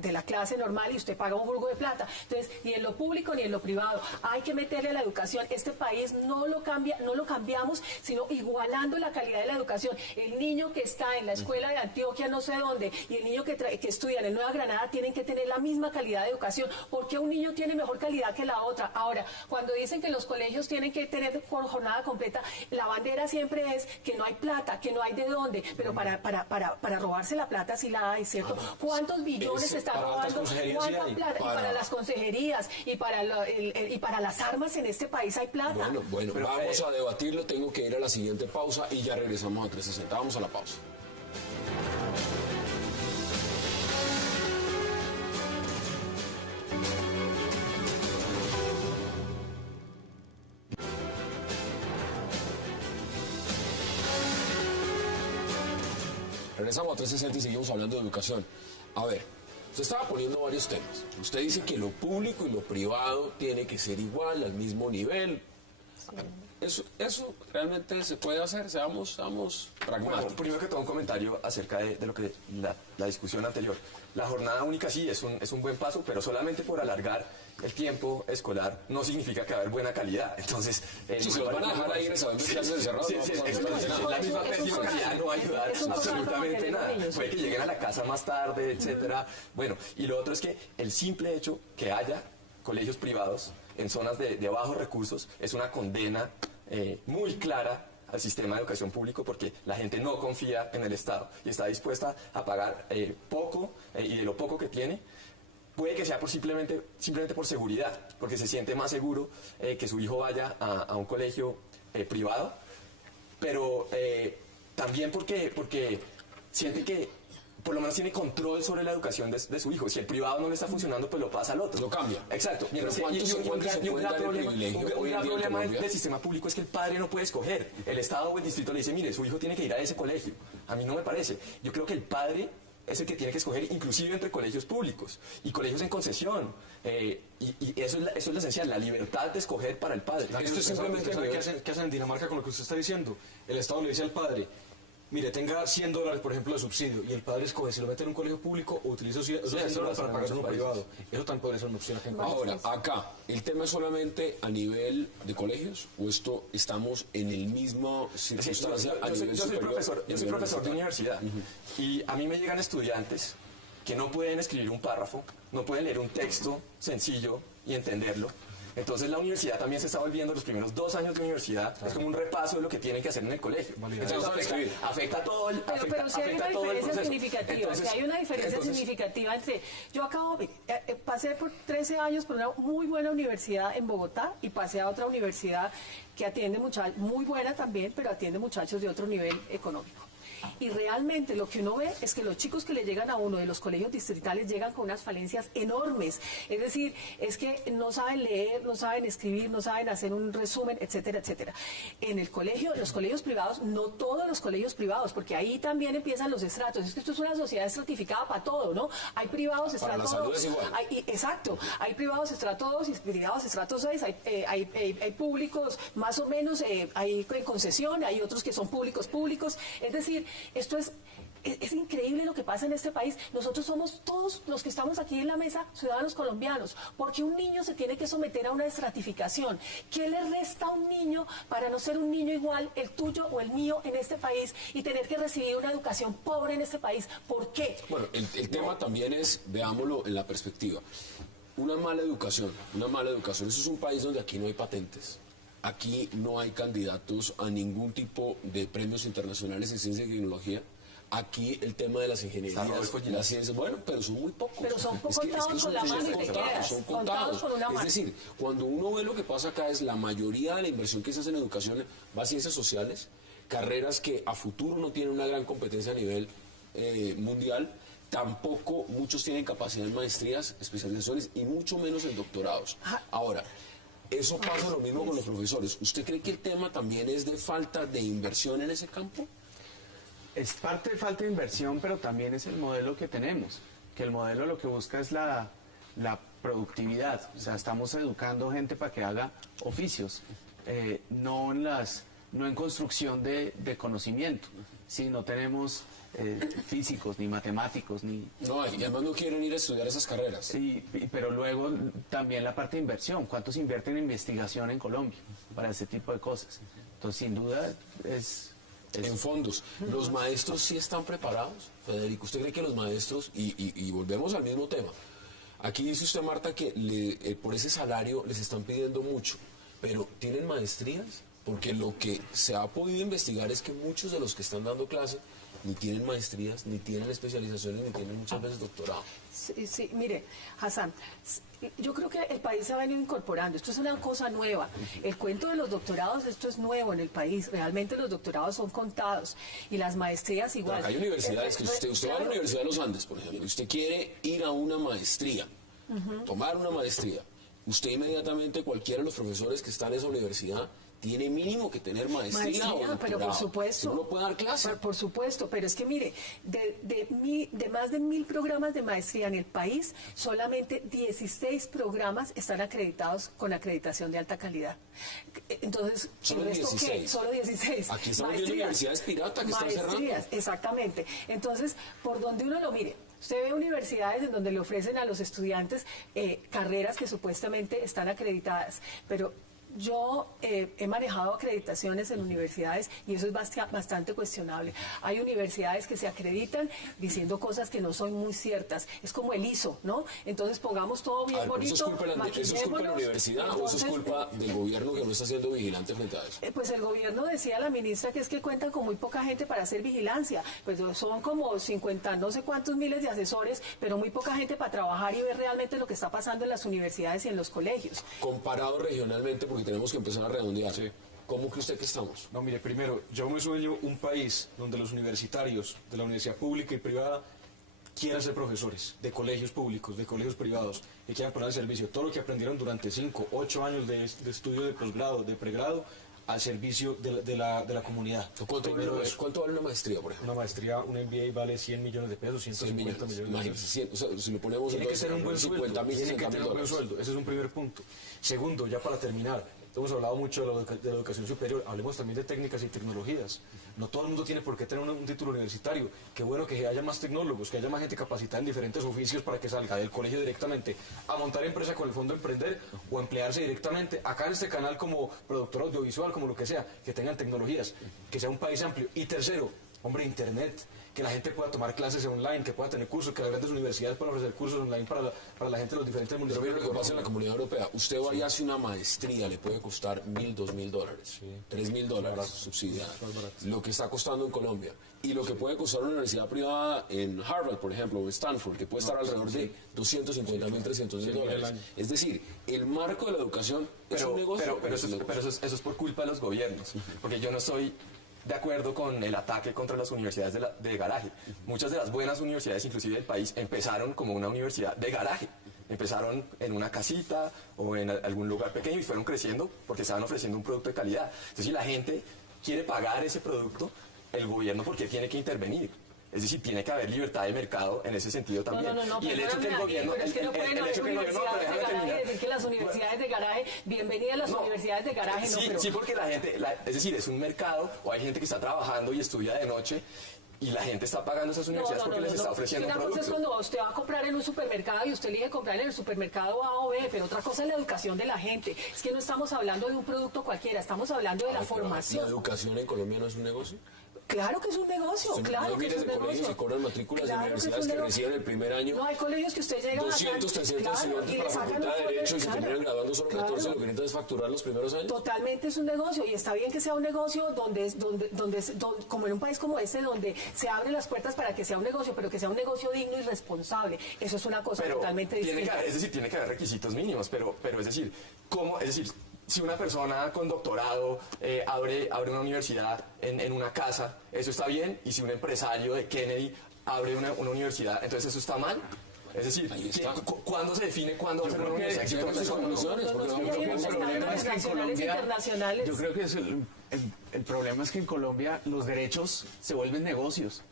de la clase normal y usted paga un jugo de plata. Entonces, ni en lo público ni en lo privado. Hay que meterle a la educación. Este país no lo cambiamos, sino igualando la calidad de la educación. El niño que está en la escuela de Antioquia, no sé dónde, y el niño que estudia en el Nueva Granada tienen que tener la misma calidad de educación. ¿Por qué un niño tiene mejor calidad que la otra? Ahora, cuando dicen que los colegios tienen que tener por jornada completa, la bandera siempre es que no hay plata, que no hay de dónde, pero para robarse la plata sí la hay, ¿cierto? ¿Cuántos billones se están para las robando? consejerías sí ¿Cuánta hay. plata? Y para las consejerías y para las armas en este país hay plata. Bueno, Pero, vamos a debatirlo. Tengo que ir a la siguiente pausa y ya regresamos a 360. Vamos a la pausa. Regresamos a 360 y seguimos hablando de educación. A ver, usted estaba poniendo varios temas. Usted dice que lo público y lo privado tiene que ser igual, al mismo nivel. Eso realmente se puede hacer, seamos Bueno, pragmáticos. primero que todo un comentario acerca de lo que la discusión anterior. La jornada única sí es un buen paso, pero solamente por alargar el tiempo escolar no significa que va a haber buena calidad. Entonces, Si se los van a dejar ahí en el salón de clases encerrados, Sí, no sí, vamos a es- discutir es- nada. la misma Es un pésima contrato. calidad no va a ayudar Es un contrato absolutamente para nada. tener niños. Puede que lleguen a la casa más tarde, etcétera. Bueno, y lo otro es que el simple hecho que haya colegios privados en zonas de bajos recursos es una condena muy clara al sistema de educación público, porque la gente no confía en el Estado y está dispuesta a pagar poco, y de lo poco que tiene. Puede que sea simplemente por seguridad, porque se siente más seguro que su hijo vaya a un colegio privado, pero también porque siente que por lo menos tiene control sobre la educación de su hijo. Si el privado no le está funcionando, pues lo pasa al otro. Lo cambia. Exacto. Pero Mientras que- ¿cuántos se pueden dar el privilegio un hoy en gran día en problema Colombia? del sistema público es que el padre no puede escoger. El Estado o el distrito le dice, mire, su hijo tiene que ir a ese colegio. A mí no me parece. Yo creo que el padre es el que tiene que escoger, inclusive entre colegios públicos y colegios en concesión. Y eso es lo esencial, la libertad de escoger para el padre. Esto es simplemente ¿Sabe nivel- qué hacen en Dinamarca con lo que usted está diciendo? El Estado le dice al padre, mire, tenga $100, por ejemplo, de subsidio, y el padre escoge si lo mete en un colegio público o utiliza esos eso $100 lo hacen para en pagar en un muchos privado. países. Eso también podría ser una opción acá en Colombia. Ahora, acá, ¿el tema es solamente a nivel de colegios o esto estamos en el mismo Sí, circunstancia a yo soy nivel superior? profesor, yo soy nivel profesor de universitario? universidad y a mí me llegan estudiantes que no pueden escribir un párrafo, no pueden leer un texto sencillo y entenderlo. Entonces la universidad también se está volviendo, los primeros 2 años de universidad, es como un repaso de lo que tienen que hacer en el colegio. Entonces afecta todo el Pero sí hay una diferencia proceso. significativa, Entonces- sí hay una diferencia entonces- significativa entre, pasé por 13 años por una muy buena universidad en Bogotá y pasé a otra universidad que atiende muchachos, muy buena también, pero atiende muchachos de otro nivel económico. Y realmente lo que uno ve es que los chicos que le llegan a uno de los colegios distritales llegan con unas falencias enormes. Es decir, es que no saben leer, no saben escribir, no saben hacer un resumen, etcétera, etcétera. En el colegio, los colegios privados, no todos los colegios privados, porque ahí también empiezan los estratos. Es que esto es una sociedad estratificada para todo, ¿no? Hay privados estrato 2. Exacto. Hay privados estrato 2 y privados estrato 6. Hay públicos más o menos, hay concesión, hay otros que son públicos. Es decir, esto es increíble lo que pasa en este país. Nosotros somos todos los que estamos aquí en la mesa ciudadanos colombianos. Porque un niño se tiene que someter a una estratificación. ¿Qué le resta a un niño para no ser un niño igual, el tuyo o el mío en este país, y tener que recibir una educación pobre en este país? ¿Por qué? Bueno, el tema también es, veámoslo en la perspectiva, una mala educación. Eso es un país donde aquí no hay patentes. Aquí no hay candidatos a ningún tipo de premios internacionales en ciencia y tecnología. Aquí el tema de las ingenierías, las ciencias, bueno, pero son muy pocos. Pero son contados con la mano y te quedas. Son contados con una mano. Es decir, cuando uno ve lo que pasa acá, es la mayoría de la inversión que se hace en educación va a ciencias sociales, carreras que a futuro no tienen una gran competencia a nivel mundial. Tampoco muchos tienen capacidad en maestrías, especializaciones y mucho menos en doctorados. Ahora, eso pasa lo mismo con los profesores. ¿Usted cree que el tema también es de falta de inversión en ese campo? Es parte de falta de inversión, pero también es el modelo que tenemos, que el modelo lo que busca es la productividad. O sea, estamos educando gente para que haga oficios, no en construcción de conocimiento. Sí, no tenemos físicos, ni matemáticos, ni... No, y además no quieren ir a estudiar esas carreras. Sí, pero luego también la parte de inversión. ¿Cuántos invierten en investigación en Colombia para ese tipo de cosas? Entonces, sin duda, en fondos. ¿Los maestros sí están preparados? Federico, ¿usted cree que los maestros, y volvemos al mismo tema, aquí dice usted, Marta, que por ese salario les están pidiendo mucho, pero ¿tienen maestrías? Porque lo que se ha podido investigar es que muchos de los que están dando clase ni tienen maestrías, ni tienen especializaciones, ni tienen muchas veces doctorado. Sí, mire, Hassan, yo creo que el país se ha venido incorporando. Esto es una cosa nueva. El cuento de los doctorados, esto es nuevo en el país. Realmente los doctorados son contados y las maestrías igual. Pero acá hay universidades que usted va a la Universidad de los Andes, por ejemplo, y usted quiere ir a una maestría, tomar una maestría. Usted inmediatamente, cualquiera de los profesores que están en esa universidad, tiene mínimo que tener maestría o doctorado. Pero por supuesto. Uno puede dar clase. Por supuesto, pero es que mire, de más de 1000 programas de maestría en el país, solamente 16 programas están acreditados con acreditación de alta calidad. Entonces, ¿solo 16? Solo 16. Aquí estamos viendo universidades piratas que están cerrando. Exactamente. Entonces, por donde uno lo mire, usted ve universidades en donde le ofrecen a los estudiantes carreras que supuestamente están acreditadas, pero yo he manejado acreditaciones en universidades y eso es bastante cuestionable. Hay universidades que se acreditan diciendo cosas que no son muy ciertas. Es como el ISO, ¿no? Entonces pongamos todo bien bonito. ¿Eso es culpa de la universidad o eso es culpa del gobierno que no está siendo vigilante frente a eso? Pues el gobierno, decía la ministra, que es que cuentan con muy poca gente para hacer vigilancia. Pues son como 50, no sé cuántos miles de asesores, pero muy poca gente para trabajar y ver realmente lo que está pasando en las universidades y en los colegios. Comparado regionalmente, porque tenemos que empezar a redondear. Sí. ¿Cómo cree usted que estamos? No, mire, primero, yo me sueño un país donde los universitarios de la universidad pública y privada quieran ser profesores de colegios públicos, de colegios privados, que quieran poner al servicio todo lo que aprendieron durante 5, 8 años de estudio de posgrado, de pregrado, al servicio de la comunidad. ¿Cuánto vale una maestría, por ejemplo? Una maestría, un MBA vale 100 millones de pesos, 150 millones de pesos. Imagínense, o sea, si lo ponemos Tiene que ser un buen sueldo, 50 mil, tiene que tener un buen sueldo, ese es un primer punto. Segundo, ya para terminar, hemos hablado mucho de la educación superior, hablemos también de técnicas y tecnologías. No todo el mundo tiene por qué tener un título universitario. Qué bueno que haya más tecnólogos, que haya más gente capacitada en diferentes oficios para que salga del colegio directamente a montar empresa con el Fondo Emprender o emplearse directamente acá en este canal como productor audiovisual, como lo que sea, que tengan tecnologías, que sea un país amplio. Y tercero, Hombre, Internet, que la gente pueda tomar clases online, que pueda tener cursos, que las grandes universidades puedan ofrecer cursos online para la gente de los diferentes Pero municipios. mira lo que pasa en la Comunidad Europea. Usted va y hace una maestría, le puede costar $1.000, $2.000, $3.000 subsidiado. Lo que está costando en Colombia. Y lo que puede costar una universidad privada en Harvard, por ejemplo, o Stanford, que puede estar alrededor de $250.000, $300.000. Es decir, el marco de la educación es un negocio. Pero eso es por culpa de los gobiernos. Porque yo no estoy de acuerdo con el ataque contra las universidades de garaje. Muchas de las buenas universidades, inclusive del país, empezaron como una universidad de garaje. Empezaron en una casita o en algún lugar pequeño y fueron creciendo porque estaban ofreciendo un producto de calidad. Entonces, si la gente quiere pagar ese producto, el gobierno, ¿por qué tiene que intervenir? Es decir, tiene que haber libertad de mercado en ese sentido también. No, y el hecho que el gobierno... pero es que no pueden haber universidades de garaje y decir que las universidades de garaje, bienvenidas las universidades de garaje, sí, no, pero... Sí, porque la gente, es decir, es un mercado, o hay gente que está trabajando y estudia de noche, y la gente está pagando esas universidades porque les está ofreciendo un Una cosa es producto. cuando usted va a comprar en un supermercado y usted elige comprar en el supermercado A o B, pero otra cosa es la educación de la gente. Es que no estamos hablando de un producto cualquiera, estamos hablando de la ¿La formación. educación en Colombia no es un negocio? Claro que es un negocio, claro que es un de colegios negocio. que cobran matrículas Claro de que es universidades un que negocio. reciben el primer año. No, hay colegios que usted llega 200, 300 estudiantes para la Facultad de Derecho y se terminan graduando solo 14, lo que necesitan es facturar los primeros años. Totalmente es un negocio y está bien que sea un negocio donde, como en un país como este, donde se abren las puertas para que sea un negocio, pero que sea un negocio digno y responsable. Eso es una cosa totalmente distinta. Es decir, tiene que haber requisitos mínimos, pero es decir, ¿cómo? Es decir, si una persona con doctorado abre una universidad en una casa, eso está bien, y si un empresario de Kennedy abre una universidad, entonces eso está mal. Es decir, ¿cuándo se define cuándo va a ser una universidad exitosa? Internacionales. Yo creo que el problema es que en Colombia los derechos se vuelven negocios.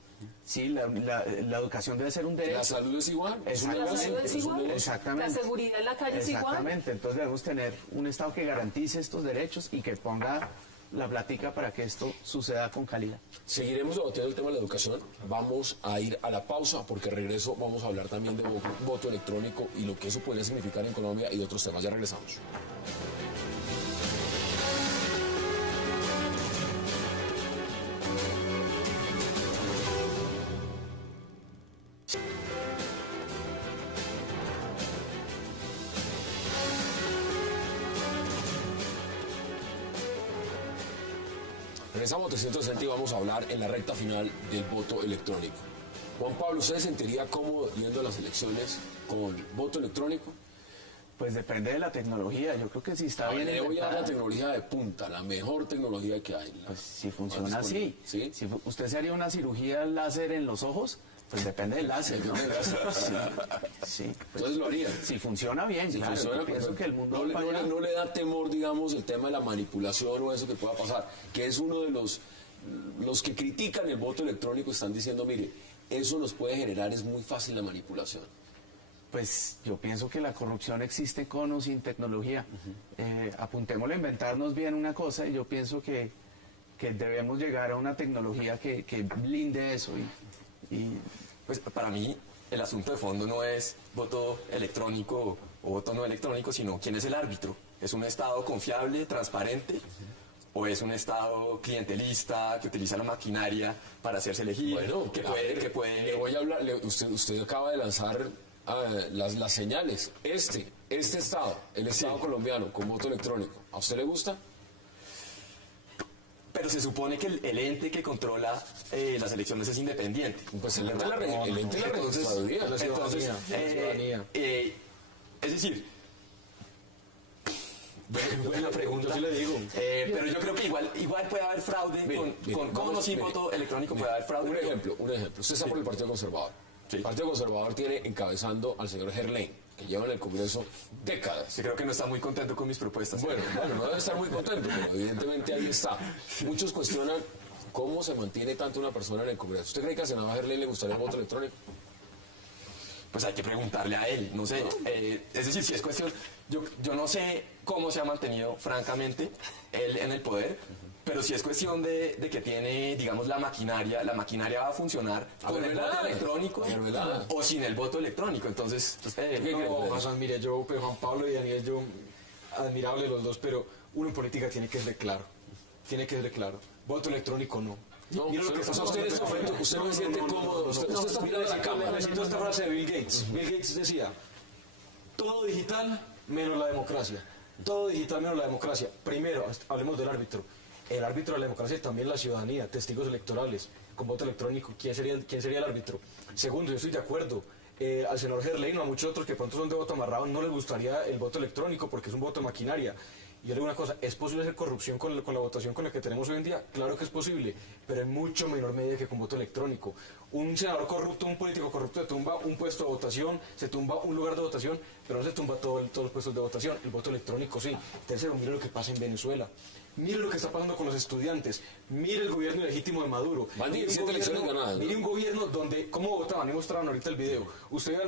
Sí, la educación debe ser un derecho. La salud es igual. Es un La negocio. salud es igual. Exactamente. La seguridad en la calle es igual. Exactamente. Entonces debemos tener un Estado que garantice estos derechos y que ponga la plática para que esto suceda con calidad. Seguiremos debatiendo el tema de la educación. Vamos a ir a la pausa porque regreso vamos a hablar también de voto electrónico y lo que eso podría significar en Colombia y de otros temas. Ya regresamos. Regresamos a 360 y vamos a hablar en la recta final del voto electrónico. Juan Pablo, ¿usted se sentiría cómodo yendo a las elecciones con voto electrónico? Pues depende de la tecnología. Yo creo que si está bien Le voy a dar la inventada, tecnología de punta, la mejor tecnología que hay. pues si funciona más así. disponible, ¿sí? Si usted se haría una cirugía láser en los ojos, pues depende del láser, ¿no? Sí, pues, Entonces lo haría. si funciona bien, Si claro. funciona, Yo pienso pues, que el mundo no, va para allá. no le da temor, digamos, el tema de la manipulación o eso que pueda pasar, que es uno de los que critican el voto electrónico están diciendo, mire, eso nos puede generar, es muy fácil la manipulación. Pues yo pienso que la corrupción existe con o sin tecnología. Apuntémosle a inventarnos bien una cosa y yo pienso que debemos llegar a una tecnología que blinde eso. Pues para mí el asunto de fondo no es voto electrónico o voto no electrónico, sino quién es el árbitro. ¿Es un Estado confiable, transparente? ¿O es un Estado clientelista que utiliza la maquinaria para hacerse elegir? Bueno, que a ver, que puede... le voy a hablar, usted acaba de lanzar las señales. Este Estado, el Estado colombiano con voto electrónico, ¿a usted le gusta? Pero se supone que el ente que controla las elecciones es independiente. Pues el ente de la Entonces, registraduría. la ciudadanía. Es decir, buena pregunta. Yo sí le digo. Pero yo creo que igual puede haber fraude Mire, con o sin voto electrónico puede haber fraude. Un pero- ejemplo. Usted está por el Partido Conservador. Sí. El Partido Conservador tiene encabezando al señor Gerlain, que lleva en el Congreso décadas. Sí, creo que no está muy contento con mis propuestas. Bueno, no debe estar muy contento, pero evidentemente ahí está. Muchos cuestionan cómo se mantiene tanto una persona en el Congreso. ¿Usted cree que al senador Gerlain le gustaría el voto electrónico? Pues hay que preguntarle a él, no sé. Es decir, si es cuestión... Yo no sé cómo se ha mantenido, francamente, él en el poder, pero si es cuestión de que tiene, digamos, la maquinaria va a funcionar con el voto electrónico o sin el voto electrónico. Entonces, No, Hassan, mire, yo, pues, Juan Pablo y Daniel, yo, admirable los dos, pero uno en política tiene que ser claro. Tiene que ser claro. Voto electrónico no. No, Mira lo que está usted en este momento, usted no se siente cómodo, usted está mirando a la cámara. Necesito esta frase de Bill Gates. Bill Gates decía, todo digital menos la democracia. Todo digital menos la democracia. Primero, hablemos del árbitro. El árbitro de la democracia es también la ciudadanía, testigos electorales, con voto electrónico. ¿Quién sería el árbitro? Segundo, yo estoy de acuerdo. Al senador Gerlein o a muchos otros que pronto son de voto amarrado no les gustaría el voto electrónico porque es un voto de maquinaria. Y yo le digo una cosa, ¿es posible hacer corrupción con la votación con la que tenemos hoy en día? Claro que es posible, pero en mucho menor medida que con voto electrónico. Un senador corrupto, un político corrupto se tumba un puesto de votación, se tumba un lugar de votación, pero no se tumba todos los puestos de votación. El voto electrónico sí. Tercero, mire lo que pasa en Venezuela. Mire lo que está pasando con los estudiantes. Mire el gobierno ilegítimo de Maduro. Van 17 elecciones ganadas, ¿no? Mire un gobierno donde, ¿cómo votaban? Y mostraban ahorita el video. Usted iba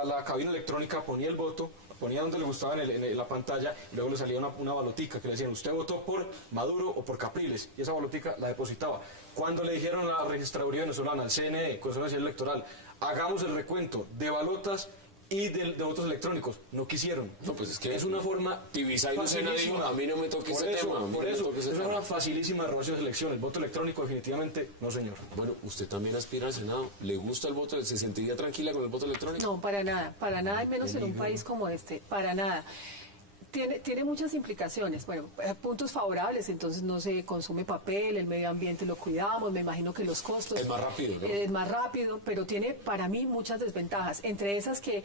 a la cabina electrónica, ponía el voto, ponía donde le gustaba en la pantalla, y luego le salía una balotica que le decían, usted votó por Maduro o por Capriles, y esa balotica la depositaba. Cuando le dijeron a la registraduría venezolana, al CNE, Consejo Nacional Electoral, hagamos el recuento de balotas y de votos electrónicos, no quisieron. No, pues es que es una forma Tibisay Lucena dijo, a mí no me toque ese tema. Por eso, es una forma facilísima de robarse las elecciones. El voto electrónico definitivamente no, señor. Bueno, usted también aspira al Senado. ¿Le gusta el voto? ¿Se sentiría tranquila con el voto electrónico? No, para nada, y menos en un país como este, para nada. Tiene muchas implicaciones, bueno, puntos favorables, entonces no se consume papel, el medio ambiente lo cuidamos, me imagino que los costos... Es más rápido, ¿no? Es más rápido, pero tiene para mí muchas desventajas, entre esas que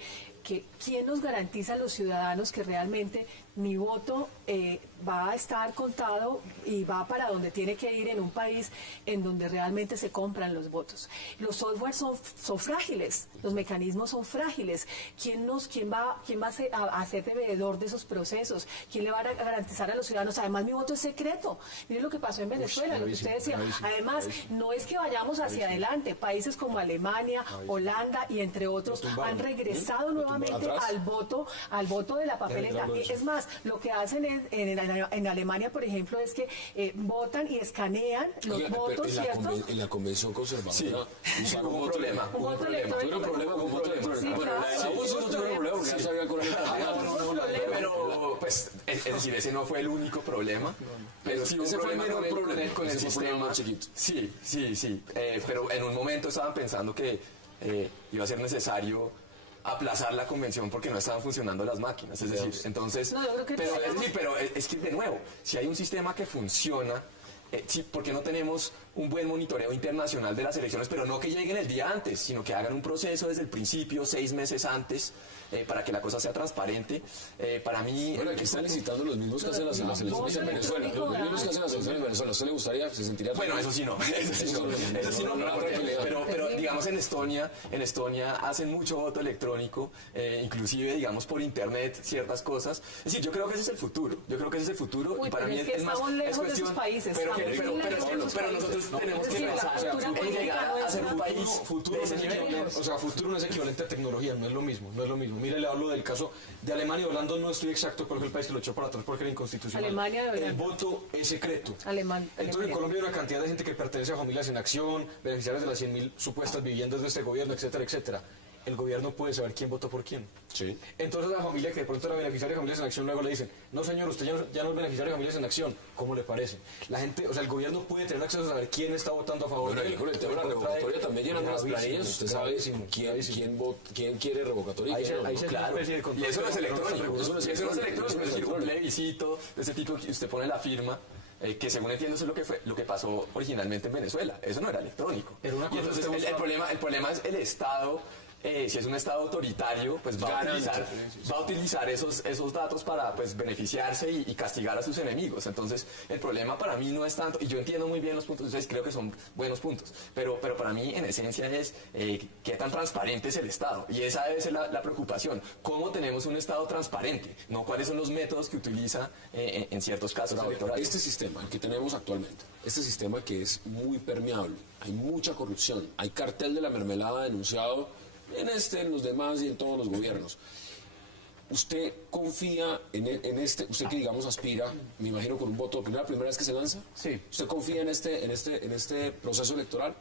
¿quién nos garantiza a los ciudadanos que realmente mi voto va a estar contado y va para donde tiene que ir en un país en donde realmente se compran los votos? Los softwares son frágiles, los mecanismos son frágiles. ¿Quién va a ser devedor de esos procesos? ¿Quién le va a garantizar a los ciudadanos? Además, mi voto es secreto. Miren lo que pasó en Venezuela, lo que usted decía. Además, no es que vayamos hacia adelante. Países como Alemania, Holanda y entre otros han regresado nuevamente al voto de la papeleta. Es más, lo que hacen en Alemania, por ejemplo, es que votan y escanean los votos, ¿cierto? En la convención conservadora hubo un problema. Un voto electrónico. Tuvieron problema con voto electrónico. Sí, Bueno, claro. la UCI no tuvieron problema porque ya sabían con el Pero, pues, es decir, ese no fue el único problema, pero sí hubo Ese un fue el problema menor problema. con el Ese fue el problema sistema. más chiquito. Sí, pero en un momento estaban pensando que iba a ser necesario aplazar la convención porque no estaban funcionando las máquinas, es decir, entonces, No, yo creo que pero es que de nuevo, si hay un sistema que funciona, sí, ¿por qué no tenemos un buen monitoreo internacional de las elecciones, pero no que lleguen el día antes, sino que hagan un proceso desde el principio, 6 meses antes, para que la cosa sea transparente? Para mí... Bueno, aquí están licitando los mismos que hacen las elecciones en Venezuela. Los mismos que hacen las elecciones en Venezuela. ¿A usted le gustaría? ¿Se sentiría? Bueno, eso sí no, pero digamos en Estonia hacen mucho voto electrónico, inclusive digamos por internet ciertas cosas. Es decir, yo creo que ese es el futuro, Uy, y para mí es que es más, estamos lejos es de cuestión, esos países, pero estamos muy lejos de esos nosotros países. tenemos Es que decir, la pensar cultura en política llegar a ser un nuestra. país Futuro de no ese es nivel. equivalente, o sea, futuro no es equivalente a tecnología, no es lo mismo. Mire, le hablo del caso de Alemania y Holanda, no estoy exacto porque el país que lo echó para atrás porque era inconstitucional. Alemania, de verdad. el voto es secreto. Alemania. Entonces en Colombia hay una cantidad de gente que pertenece a Familias en Acción, beneficiarios de las 100.000 supuestas viviendas de este gobierno, etcétera, etcétera. El gobierno puede saber quién votó por quién. Sí. Entonces a la familia que de pronto era beneficiaria de Familias en Acción luego le dicen, no señor, usted ya no es beneficiario de Familias en Acción. ¿Cómo le parece? La gente, o sea, el gobierno puede tener acceso a saber quién está votando a favor Bueno, de y él. con el tema de la revocatoria también llenando las planillas, usted sabe quién quiere revocatoria y quién no. Claro, y eso no es electrónico, eso no es electrónico, es decir, un plebiscito de ese tipo que usted pone la firma, que según entiendo eso es lo que pasó originalmente en Venezuela, eso no era electrónico. Pero una Y cosa entonces el problema es el Estado. Si es un Estado autoritario, pues va a utilizar esos datos para pues beneficiarse y castigar a sus enemigos. Entonces, el problema para mí no es tanto, y yo entiendo muy bien los puntos, ustedes creo que son buenos puntos, pero para mí en esencia es qué tan transparente es el Estado. Y esa debe ser la preocupación. ¿Cómo tenemos un Estado transparente? No cuáles son los métodos que utiliza en ciertos casos electorales. Este sistema el que tenemos actualmente, este sistema que es muy permeable, hay mucha corrupción, hay cartel de la mermelada denunciado en los demás y en todos los gobiernos. ¿Usted confía en este, usted que digamos aspira, me imagino con un voto, primera vez que se lanza? Sí. ¿Usted confía en este proceso electoral?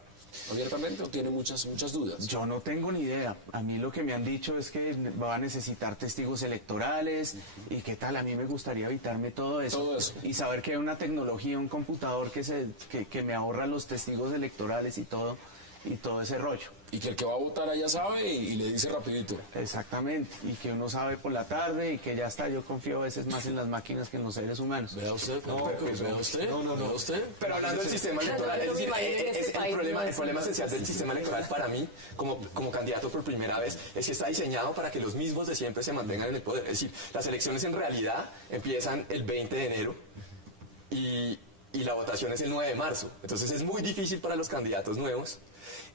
abiertamente o tiene muchas dudas? Yo no tengo ni idea. A mí lo que me han dicho es que va a necesitar testigos electorales y qué tal. A mí me gustaría evitarme todo eso. Y saber que hay una tecnología, un computador que me ahorra los testigos electorales y todo ese rollo. Y que el que va a votar allá sabe y le dice rapidito. Exactamente, y que uno sabe por la tarde y que ya está. Yo confío a veces más en las máquinas que en los seres humanos. ¿Vea usted? ¿Vea usted? ¿Vea usted? Pero hablando del sistema electoral, es decir, el problema esencial del sistema electoral para mí, como candidato por primera vez, es que está diseñado para que los mismos de siempre se mantengan en el poder. Es decir, las elecciones en realidad empiezan el 20 de enero y la votación es el 9 de marzo. Entonces es muy difícil para los candidatos nuevos.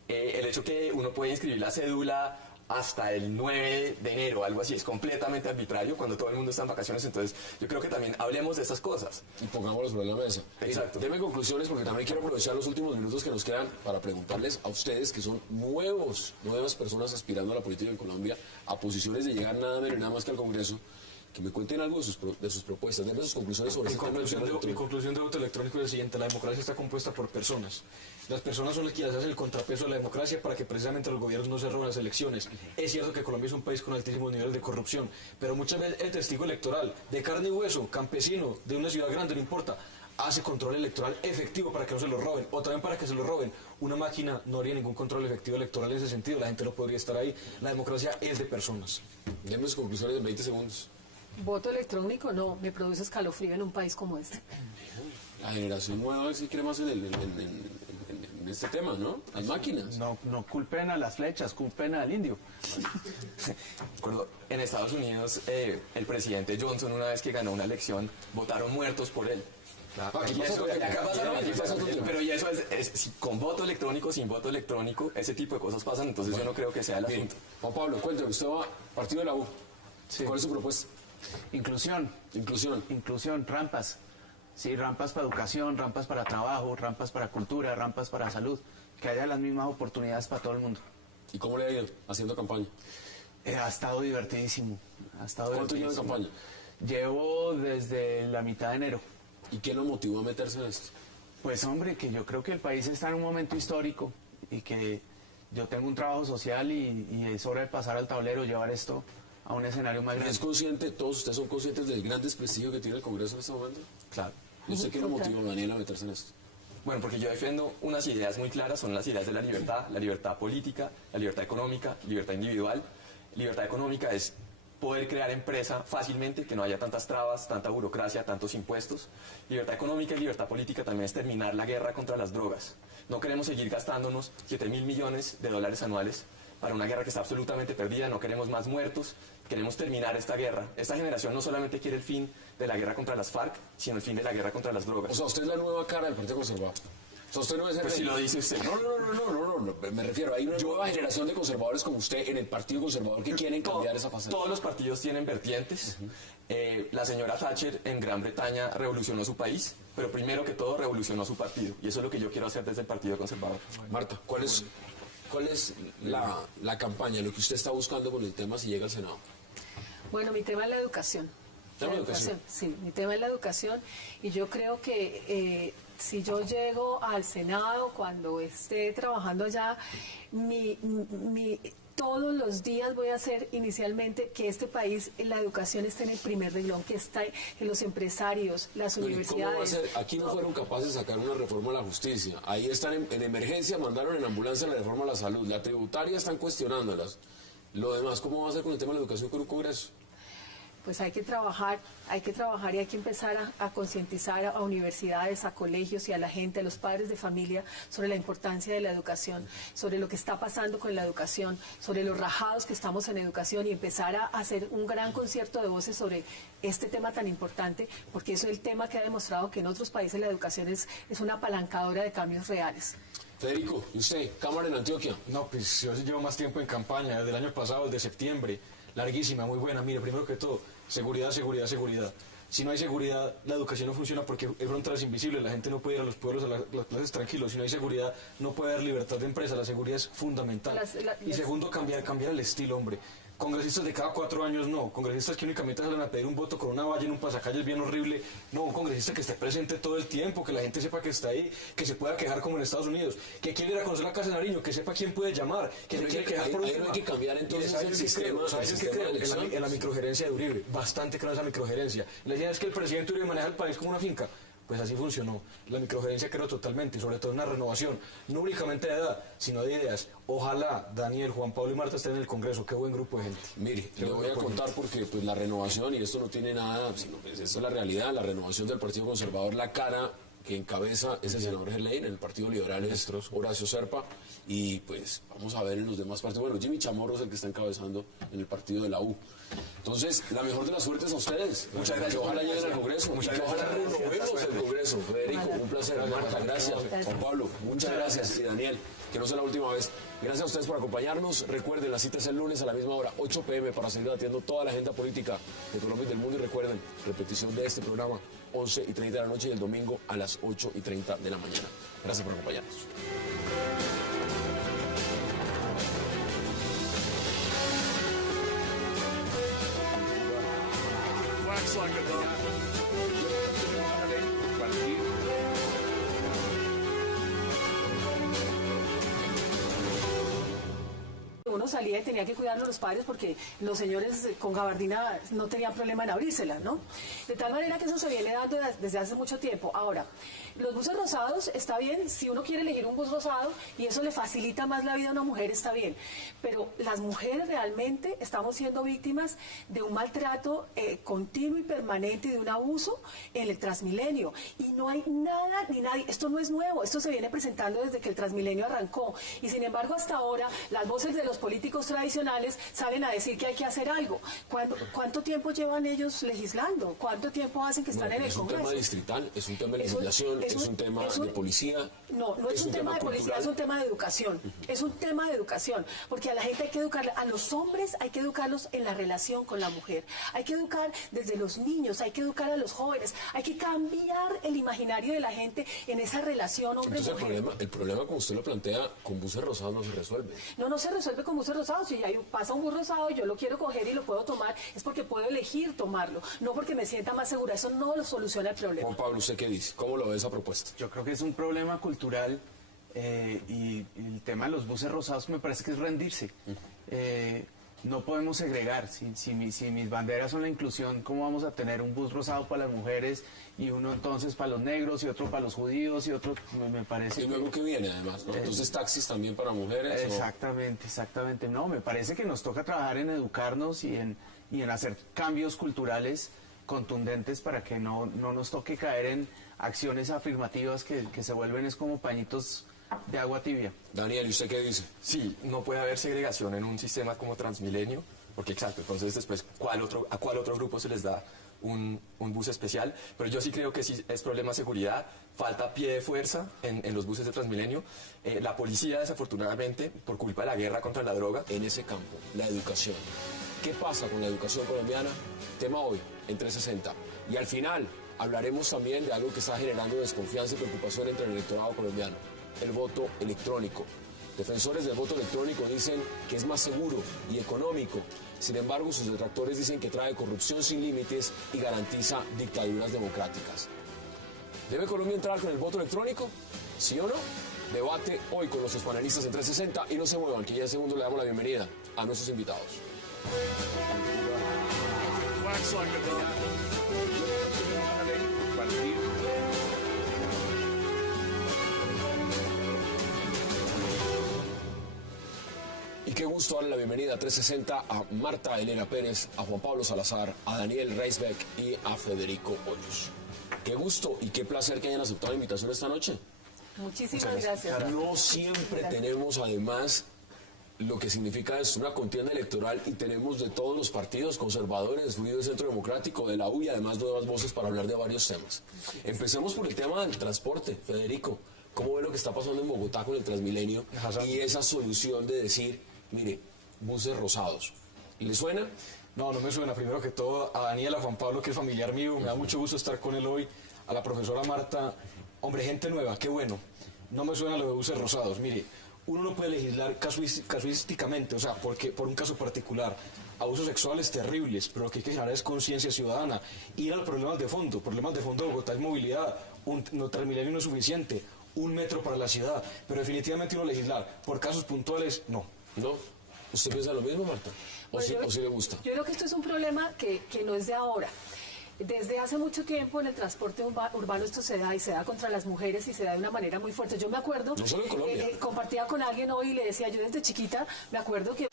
El hecho que uno puede inscribir la cédula hasta el 9 de enero, algo así, es completamente arbitrario cuando todo el mundo está en vacaciones. Entonces yo creo que también hablemos de esas cosas. Y pongámoslo sobre la mesa. Exacto. Deme conclusiones porque también quiero aprovechar los últimos minutos que nos quedan para preguntarles a ustedes que son nuevas personas aspirando a la política en Colombia, a posiciones de llegar nada menos y nada más que al Congreso, que me cuenten algo de sus propuestas, denme sus conclusiones sobre Mi conclusión de voto electrónico es la siguiente: la democracia está compuesta por personas. Las personas son las que hacen el contrapeso de la democracia para que precisamente los gobiernos no se roben las elecciones. Es cierto que Colombia es un país con altísimos niveles de corrupción, pero muchas veces el testigo electoral, de carne y hueso, campesino, de una ciudad grande, no importa, hace control electoral efectivo para que no se lo roben, o también para que se lo roben. Una máquina no haría ningún control efectivo electoral en ese sentido, la gente no podría estar ahí. La democracia es de personas. Denme sus conclusiones en 20 segundos. Voto electrónico no, me produce escalofrío en un país como este. La generación nueva sí cree más en este tema, ¿no? Las máquinas. No culpen a las flechas, culpen al indio. Recuerdo, en Estados Unidos, el presidente Johnson, una vez que ganó una elección, votaron muertos por él. Pero y eso es con voto electrónico, sin voto electrónico, ese tipo de cosas pasan, entonces yo no creo que sea el asunto. Juan Pablo, cuénteme, usted va partido de la U. Sí. ¿Cuál es su propuesta? Inclusión, rampas. Sí, rampas para educación, rampas para trabajo, rampas para cultura, rampas para salud. Que haya las mismas oportunidades para todo el mundo. ¿Y cómo le ha ido haciendo campaña? Ha estado divertidísimo. ¿Cuánto lleva en campaña? Llevo desde la mitad de enero. ¿Y qué lo motivó a meterse en esto? Pues hombre, que yo creo que el país está en un momento histórico y que yo tengo un trabajo social y es hora de pasar al tablero, llevar esto a un escenario más grande. ¿Es consciente, todos ustedes son conscientes del gran desprestigio que tiene el Congreso en este momento? Claro. ¿Y usted qué lo motivó, Daniel, a meterse en esto? Bueno, porque yo defiendo unas ideas muy claras, son las ideas de la libertad política, la libertad económica, libertad individual. Libertad económica es poder crear empresa fácilmente, que no haya tantas trabas, tanta burocracia, tantos impuestos. Libertad económica y libertad política también es terminar la guerra contra las drogas. No queremos seguir gastándonos 7.000 millones de dólares anuales para una guerra que está absolutamente perdida, no queremos más muertos, queremos terminar esta guerra. Esta generación no solamente quiere el fin de la guerra contra las FARC, sino el fin de la guerra contra las drogas. O sea, usted es la nueva cara del Partido Conservador. O sea, usted no es el pues si lo dice usted. No, me refiero, hay una nueva generación de conservadores como usted en el Partido Conservador que quieren cambiar esa faceta. Todos los partidos tienen vertientes. La señora Thatcher en Gran Bretaña revolucionó su país, pero primero que todo revolucionó su partido. Y eso es lo que yo quiero hacer desde el Partido Conservador. Marta, ¿cuál es la campaña, lo que usted está buscando con el tema si llega al Senado? Bueno, mi tema es la educación. ¿La educación? Sí, mi tema es la educación y yo creo que si yo llego al Senado cuando esté trabajando allá, todos los días voy a hacer inicialmente que este país, la educación esté en el primer renglón, que está en los empresarios, las universidades. ¿Cómo va a ser? Aquí no fueron capaces de sacar una reforma a la justicia. Ahí están en emergencia, mandaron en ambulancia la reforma a la salud. La tributaria están cuestionándolas. Lo demás, ¿cómo va a ser con el tema de la educación con un Congreso? Pues hay que trabajar y hay que empezar a concientizar a universidades, a colegios y a la gente, a los padres de familia sobre la importancia de la educación, sobre lo que está pasando con la educación, sobre los rajados que estamos en educación y empezar a hacer un gran concierto de voces sobre este tema tan importante, porque eso es el tema que ha demostrado que en otros países la educación es una apalancadora de cambios reales. Federico, ¿y usted? ¿Cámara en Antioquia? No, pues yo llevo más tiempo en campaña, desde el año pasado, desde septiembre, larguísima, muy buena. Mire, primero que todo, seguridad. Si no hay seguridad, la educación no funciona porque hay fronteras invisibles, la gente no puede ir a los pueblos, a las plazas tranquilos. Si no hay seguridad, no puede haber libertad de empresa, la seguridad es fundamental. Y segundo, cambiar el estilo, hombre. Congresistas de cada 4 años, no. Congresistas que únicamente salen a pedir un voto con una valla en un pasacalles bien horrible. No, un congresista que esté presente todo el tiempo, que la gente sepa que está ahí, que se pueda quejar como en Estados Unidos, que quiere ir a conocer la Casa de Nariño, que sepa quién puede llamar, que se quiere quejar por un tema. Hay que cambiar entonces el sistema creo? de elección. En la microgerencia de Uribe, bastante creo en esa microgerencia. La idea es que el presidente Uribe maneja el país como una finca. Pues así funcionó. La microgerencia creo totalmente, y sobre todo una renovación, no únicamente de edad, sino de ideas. Ojalá Daniel, Juan Pablo y Marta estén en el Congreso. Qué buen grupo de gente. Mire, le voy a contar porque pues la renovación, y esto no tiene nada, sino pues esto es la realidad, la renovación del Partido Conservador, la cara que encabeza es el senador Gerlein, en el Partido Liberal es Horacio Serpa, y pues vamos a ver en los demás partidos. Bueno, Jimmy Chamorro es el que está encabezando en el partido de la U. Entonces, la mejor de las suertes a ustedes. Muchas gracias. Ojalá lleguen al Congreso. Muchas gracias. Ojalá renovemos el Congreso. Federico, un placer. Marta, gracias. Juan Pablo, muchas gracias. Y Daniel, que no sea la última vez. Gracias a ustedes por acompañarnos. Recuerden, la cita es el lunes a la misma hora, 8 p.m. para seguir debatiendo toda la agenda política de Colombia y del mundo. Y recuerden, repetición de este programa, 11:30 de la noche y el domingo a las 8:30 de la mañana. Gracias por acompañarnos. Uno salía y tenía que cuidarlo los padres porque los señores con gabardina no tenían problema en abrírsela, ¿no? De tal manera que eso se viene dando desde hace mucho tiempo. Ahora, los buses rosados, está bien, si uno quiere elegir un bus rosado y eso le facilita más la vida a una mujer, está bien. Pero las mujeres realmente estamos siendo víctimas de un maltrato continuo y permanente y de un abuso en el Transmilenio. Y no hay nada ni nadie, esto no es nuevo, esto se viene presentando desde que el Transmilenio arrancó. Y sin embargo, hasta ahora, las voces de los políticos tradicionales salen a decir que hay que hacer algo. ¿Cuánto tiempo llevan ellos legislando? ¿Cuánto tiempo hacen que están en el Congreso? Es un tema distrital, es un tema de legislación, es un tema de policía. No es un tema de policía, es un tema de educación. Es un tema de educación, porque a la gente hay que educarla, a los hombres hay que educarlos en la relación con la mujer. Hay que educar desde los niños, hay que educar a los jóvenes, hay que cambiar el imaginario de la gente en esa relación hombre-mujer. El problema, como usted lo plantea, con buses rosados no se resuelve. No se resuelve con buses rosados. Si pasa un bus rosado y yo lo quiero coger y lo puedo tomar, es porque puedo elegir tomarlo, no porque me sienta más segura. Eso no lo soluciona el problema. Juan Pablo, ¿usted qué dice? ¿Cómo lo ve esa propuesta? Yo creo que es un problema cultural y el tema de los buses rosados me parece que es rendirse. No podemos segregar. Si mis banderas son la inclusión, ¿cómo vamos a tener un bus rosado para las mujeres y uno entonces para los negros y otro para los judíos y otro, me parece? Y luego que viene además, ¿no? Entonces taxis también para mujeres. Exactamente. No, me parece que nos toca trabajar en educarnos y en hacer cambios culturales contundentes para que no nos toque caer en acciones afirmativas que se vuelven es como pañitos de agua tibia. Daniel, ¿y usted qué dice? Sí, no puede haber segregación en un sistema como Transmilenio, porque exacto, entonces después, ¿a cuál otro grupo se les da un bus especial? Pero yo sí creo que sí es problema de seguridad, falta pie de fuerza en los buses de Transmilenio. La policía, desafortunadamente, por culpa de la guerra contra la droga. En ese campo, la educación. ¿Qué pasa con la educación colombiana? Tema hoy, en 360. Y al final, hablaremos también de algo que está generando desconfianza y preocupación entre el electorado colombiano. El voto electrónico. Defensores del voto electrónico dicen que es más seguro y económico. Sin embargo, sus detractores dicen que trae corrupción sin límites y garantiza dictaduras democráticas. ¿Debe Colombia entrar con el voto electrónico? ¿Sí o no? Debate hoy con nuestros panelistas en 360 y no se muevan, que ya en segundo le damos la bienvenida a nuestros invitados. Y qué gusto darle la bienvenida a 360 a Marta Elena Pérez, a Juan Pablo Salazar, a Daniel Reisbeck y a Federico Hoyos. Qué gusto y qué placer que hayan aceptado la invitación esta noche. Muchísimas gracias. No siempre tenemos además lo que significa esto, una contienda electoral, y tenemos de todos los partidos conservadores, Unido Centro Democrático, de la U y además nuevas voces para hablar de varios temas. Empecemos por el tema del transporte. Federico, ¿cómo ve lo que está pasando en Bogotá con el Transmilenio y esa solución de decir, mire, buses rosados? ¿Le suena? No me suena. Primero que todo, a Daniel, a Juan Pablo, que es familiar mío, me da mucho gusto estar con él hoy, a la profesora Marta, hombre, gente nueva, qué bueno. No me suena lo de buses rosados. Mire, uno no puede legislar casuísticamente, o sea, porque por un caso particular. Abusos sexuales terribles, pero lo que hay que generar es conciencia ciudadana. Ir a los problemas de fondo. Problemas de fondo de Bogotá es movilidad, no, Transmilenio no es suficiente, 1 metro para la ciudad, pero definitivamente uno legislar por casos puntuales, no. ¿No? ¿Usted piensa lo mismo, Marta? ¿O sí le gusta? Yo creo que esto es un problema que no es de ahora. Desde hace mucho tiempo en el transporte urbano esto se da y se da contra las mujeres y se da de una manera muy fuerte. Yo me acuerdo, no solo en Colombia. Compartía con alguien hoy y le decía, yo desde chiquita me acuerdo que...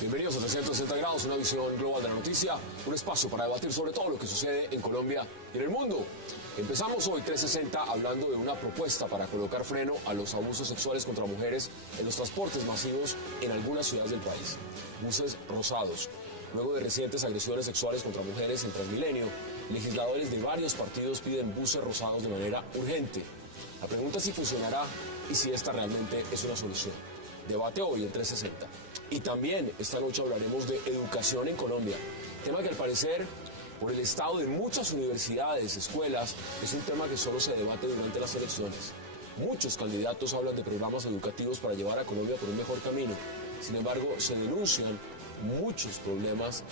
Bienvenidos a 360 grados, una visión global de la noticia, un espacio para debatir sobre todo lo que sucede en Colombia y en el mundo. Empezamos hoy 360 hablando de una propuesta para colocar freno a los abusos sexuales contra mujeres en los transportes masivos en algunas ciudades del país. Buses rosados. Luego de recientes agresiones sexuales contra mujeres en Transmilenio, legisladores de varios partidos piden buses rosados de manera urgente. La pregunta es si funcionará y si esta realmente es una solución. Debate hoy en 360. Y también esta noche hablaremos de educación en Colombia, tema que al parecer, por el estado de muchas universidades, escuelas, es un tema que solo se debate durante las elecciones. Muchos candidatos hablan de programas educativos para llevar a Colombia por un mejor camino. Sin embargo, se denuncian muchos problemas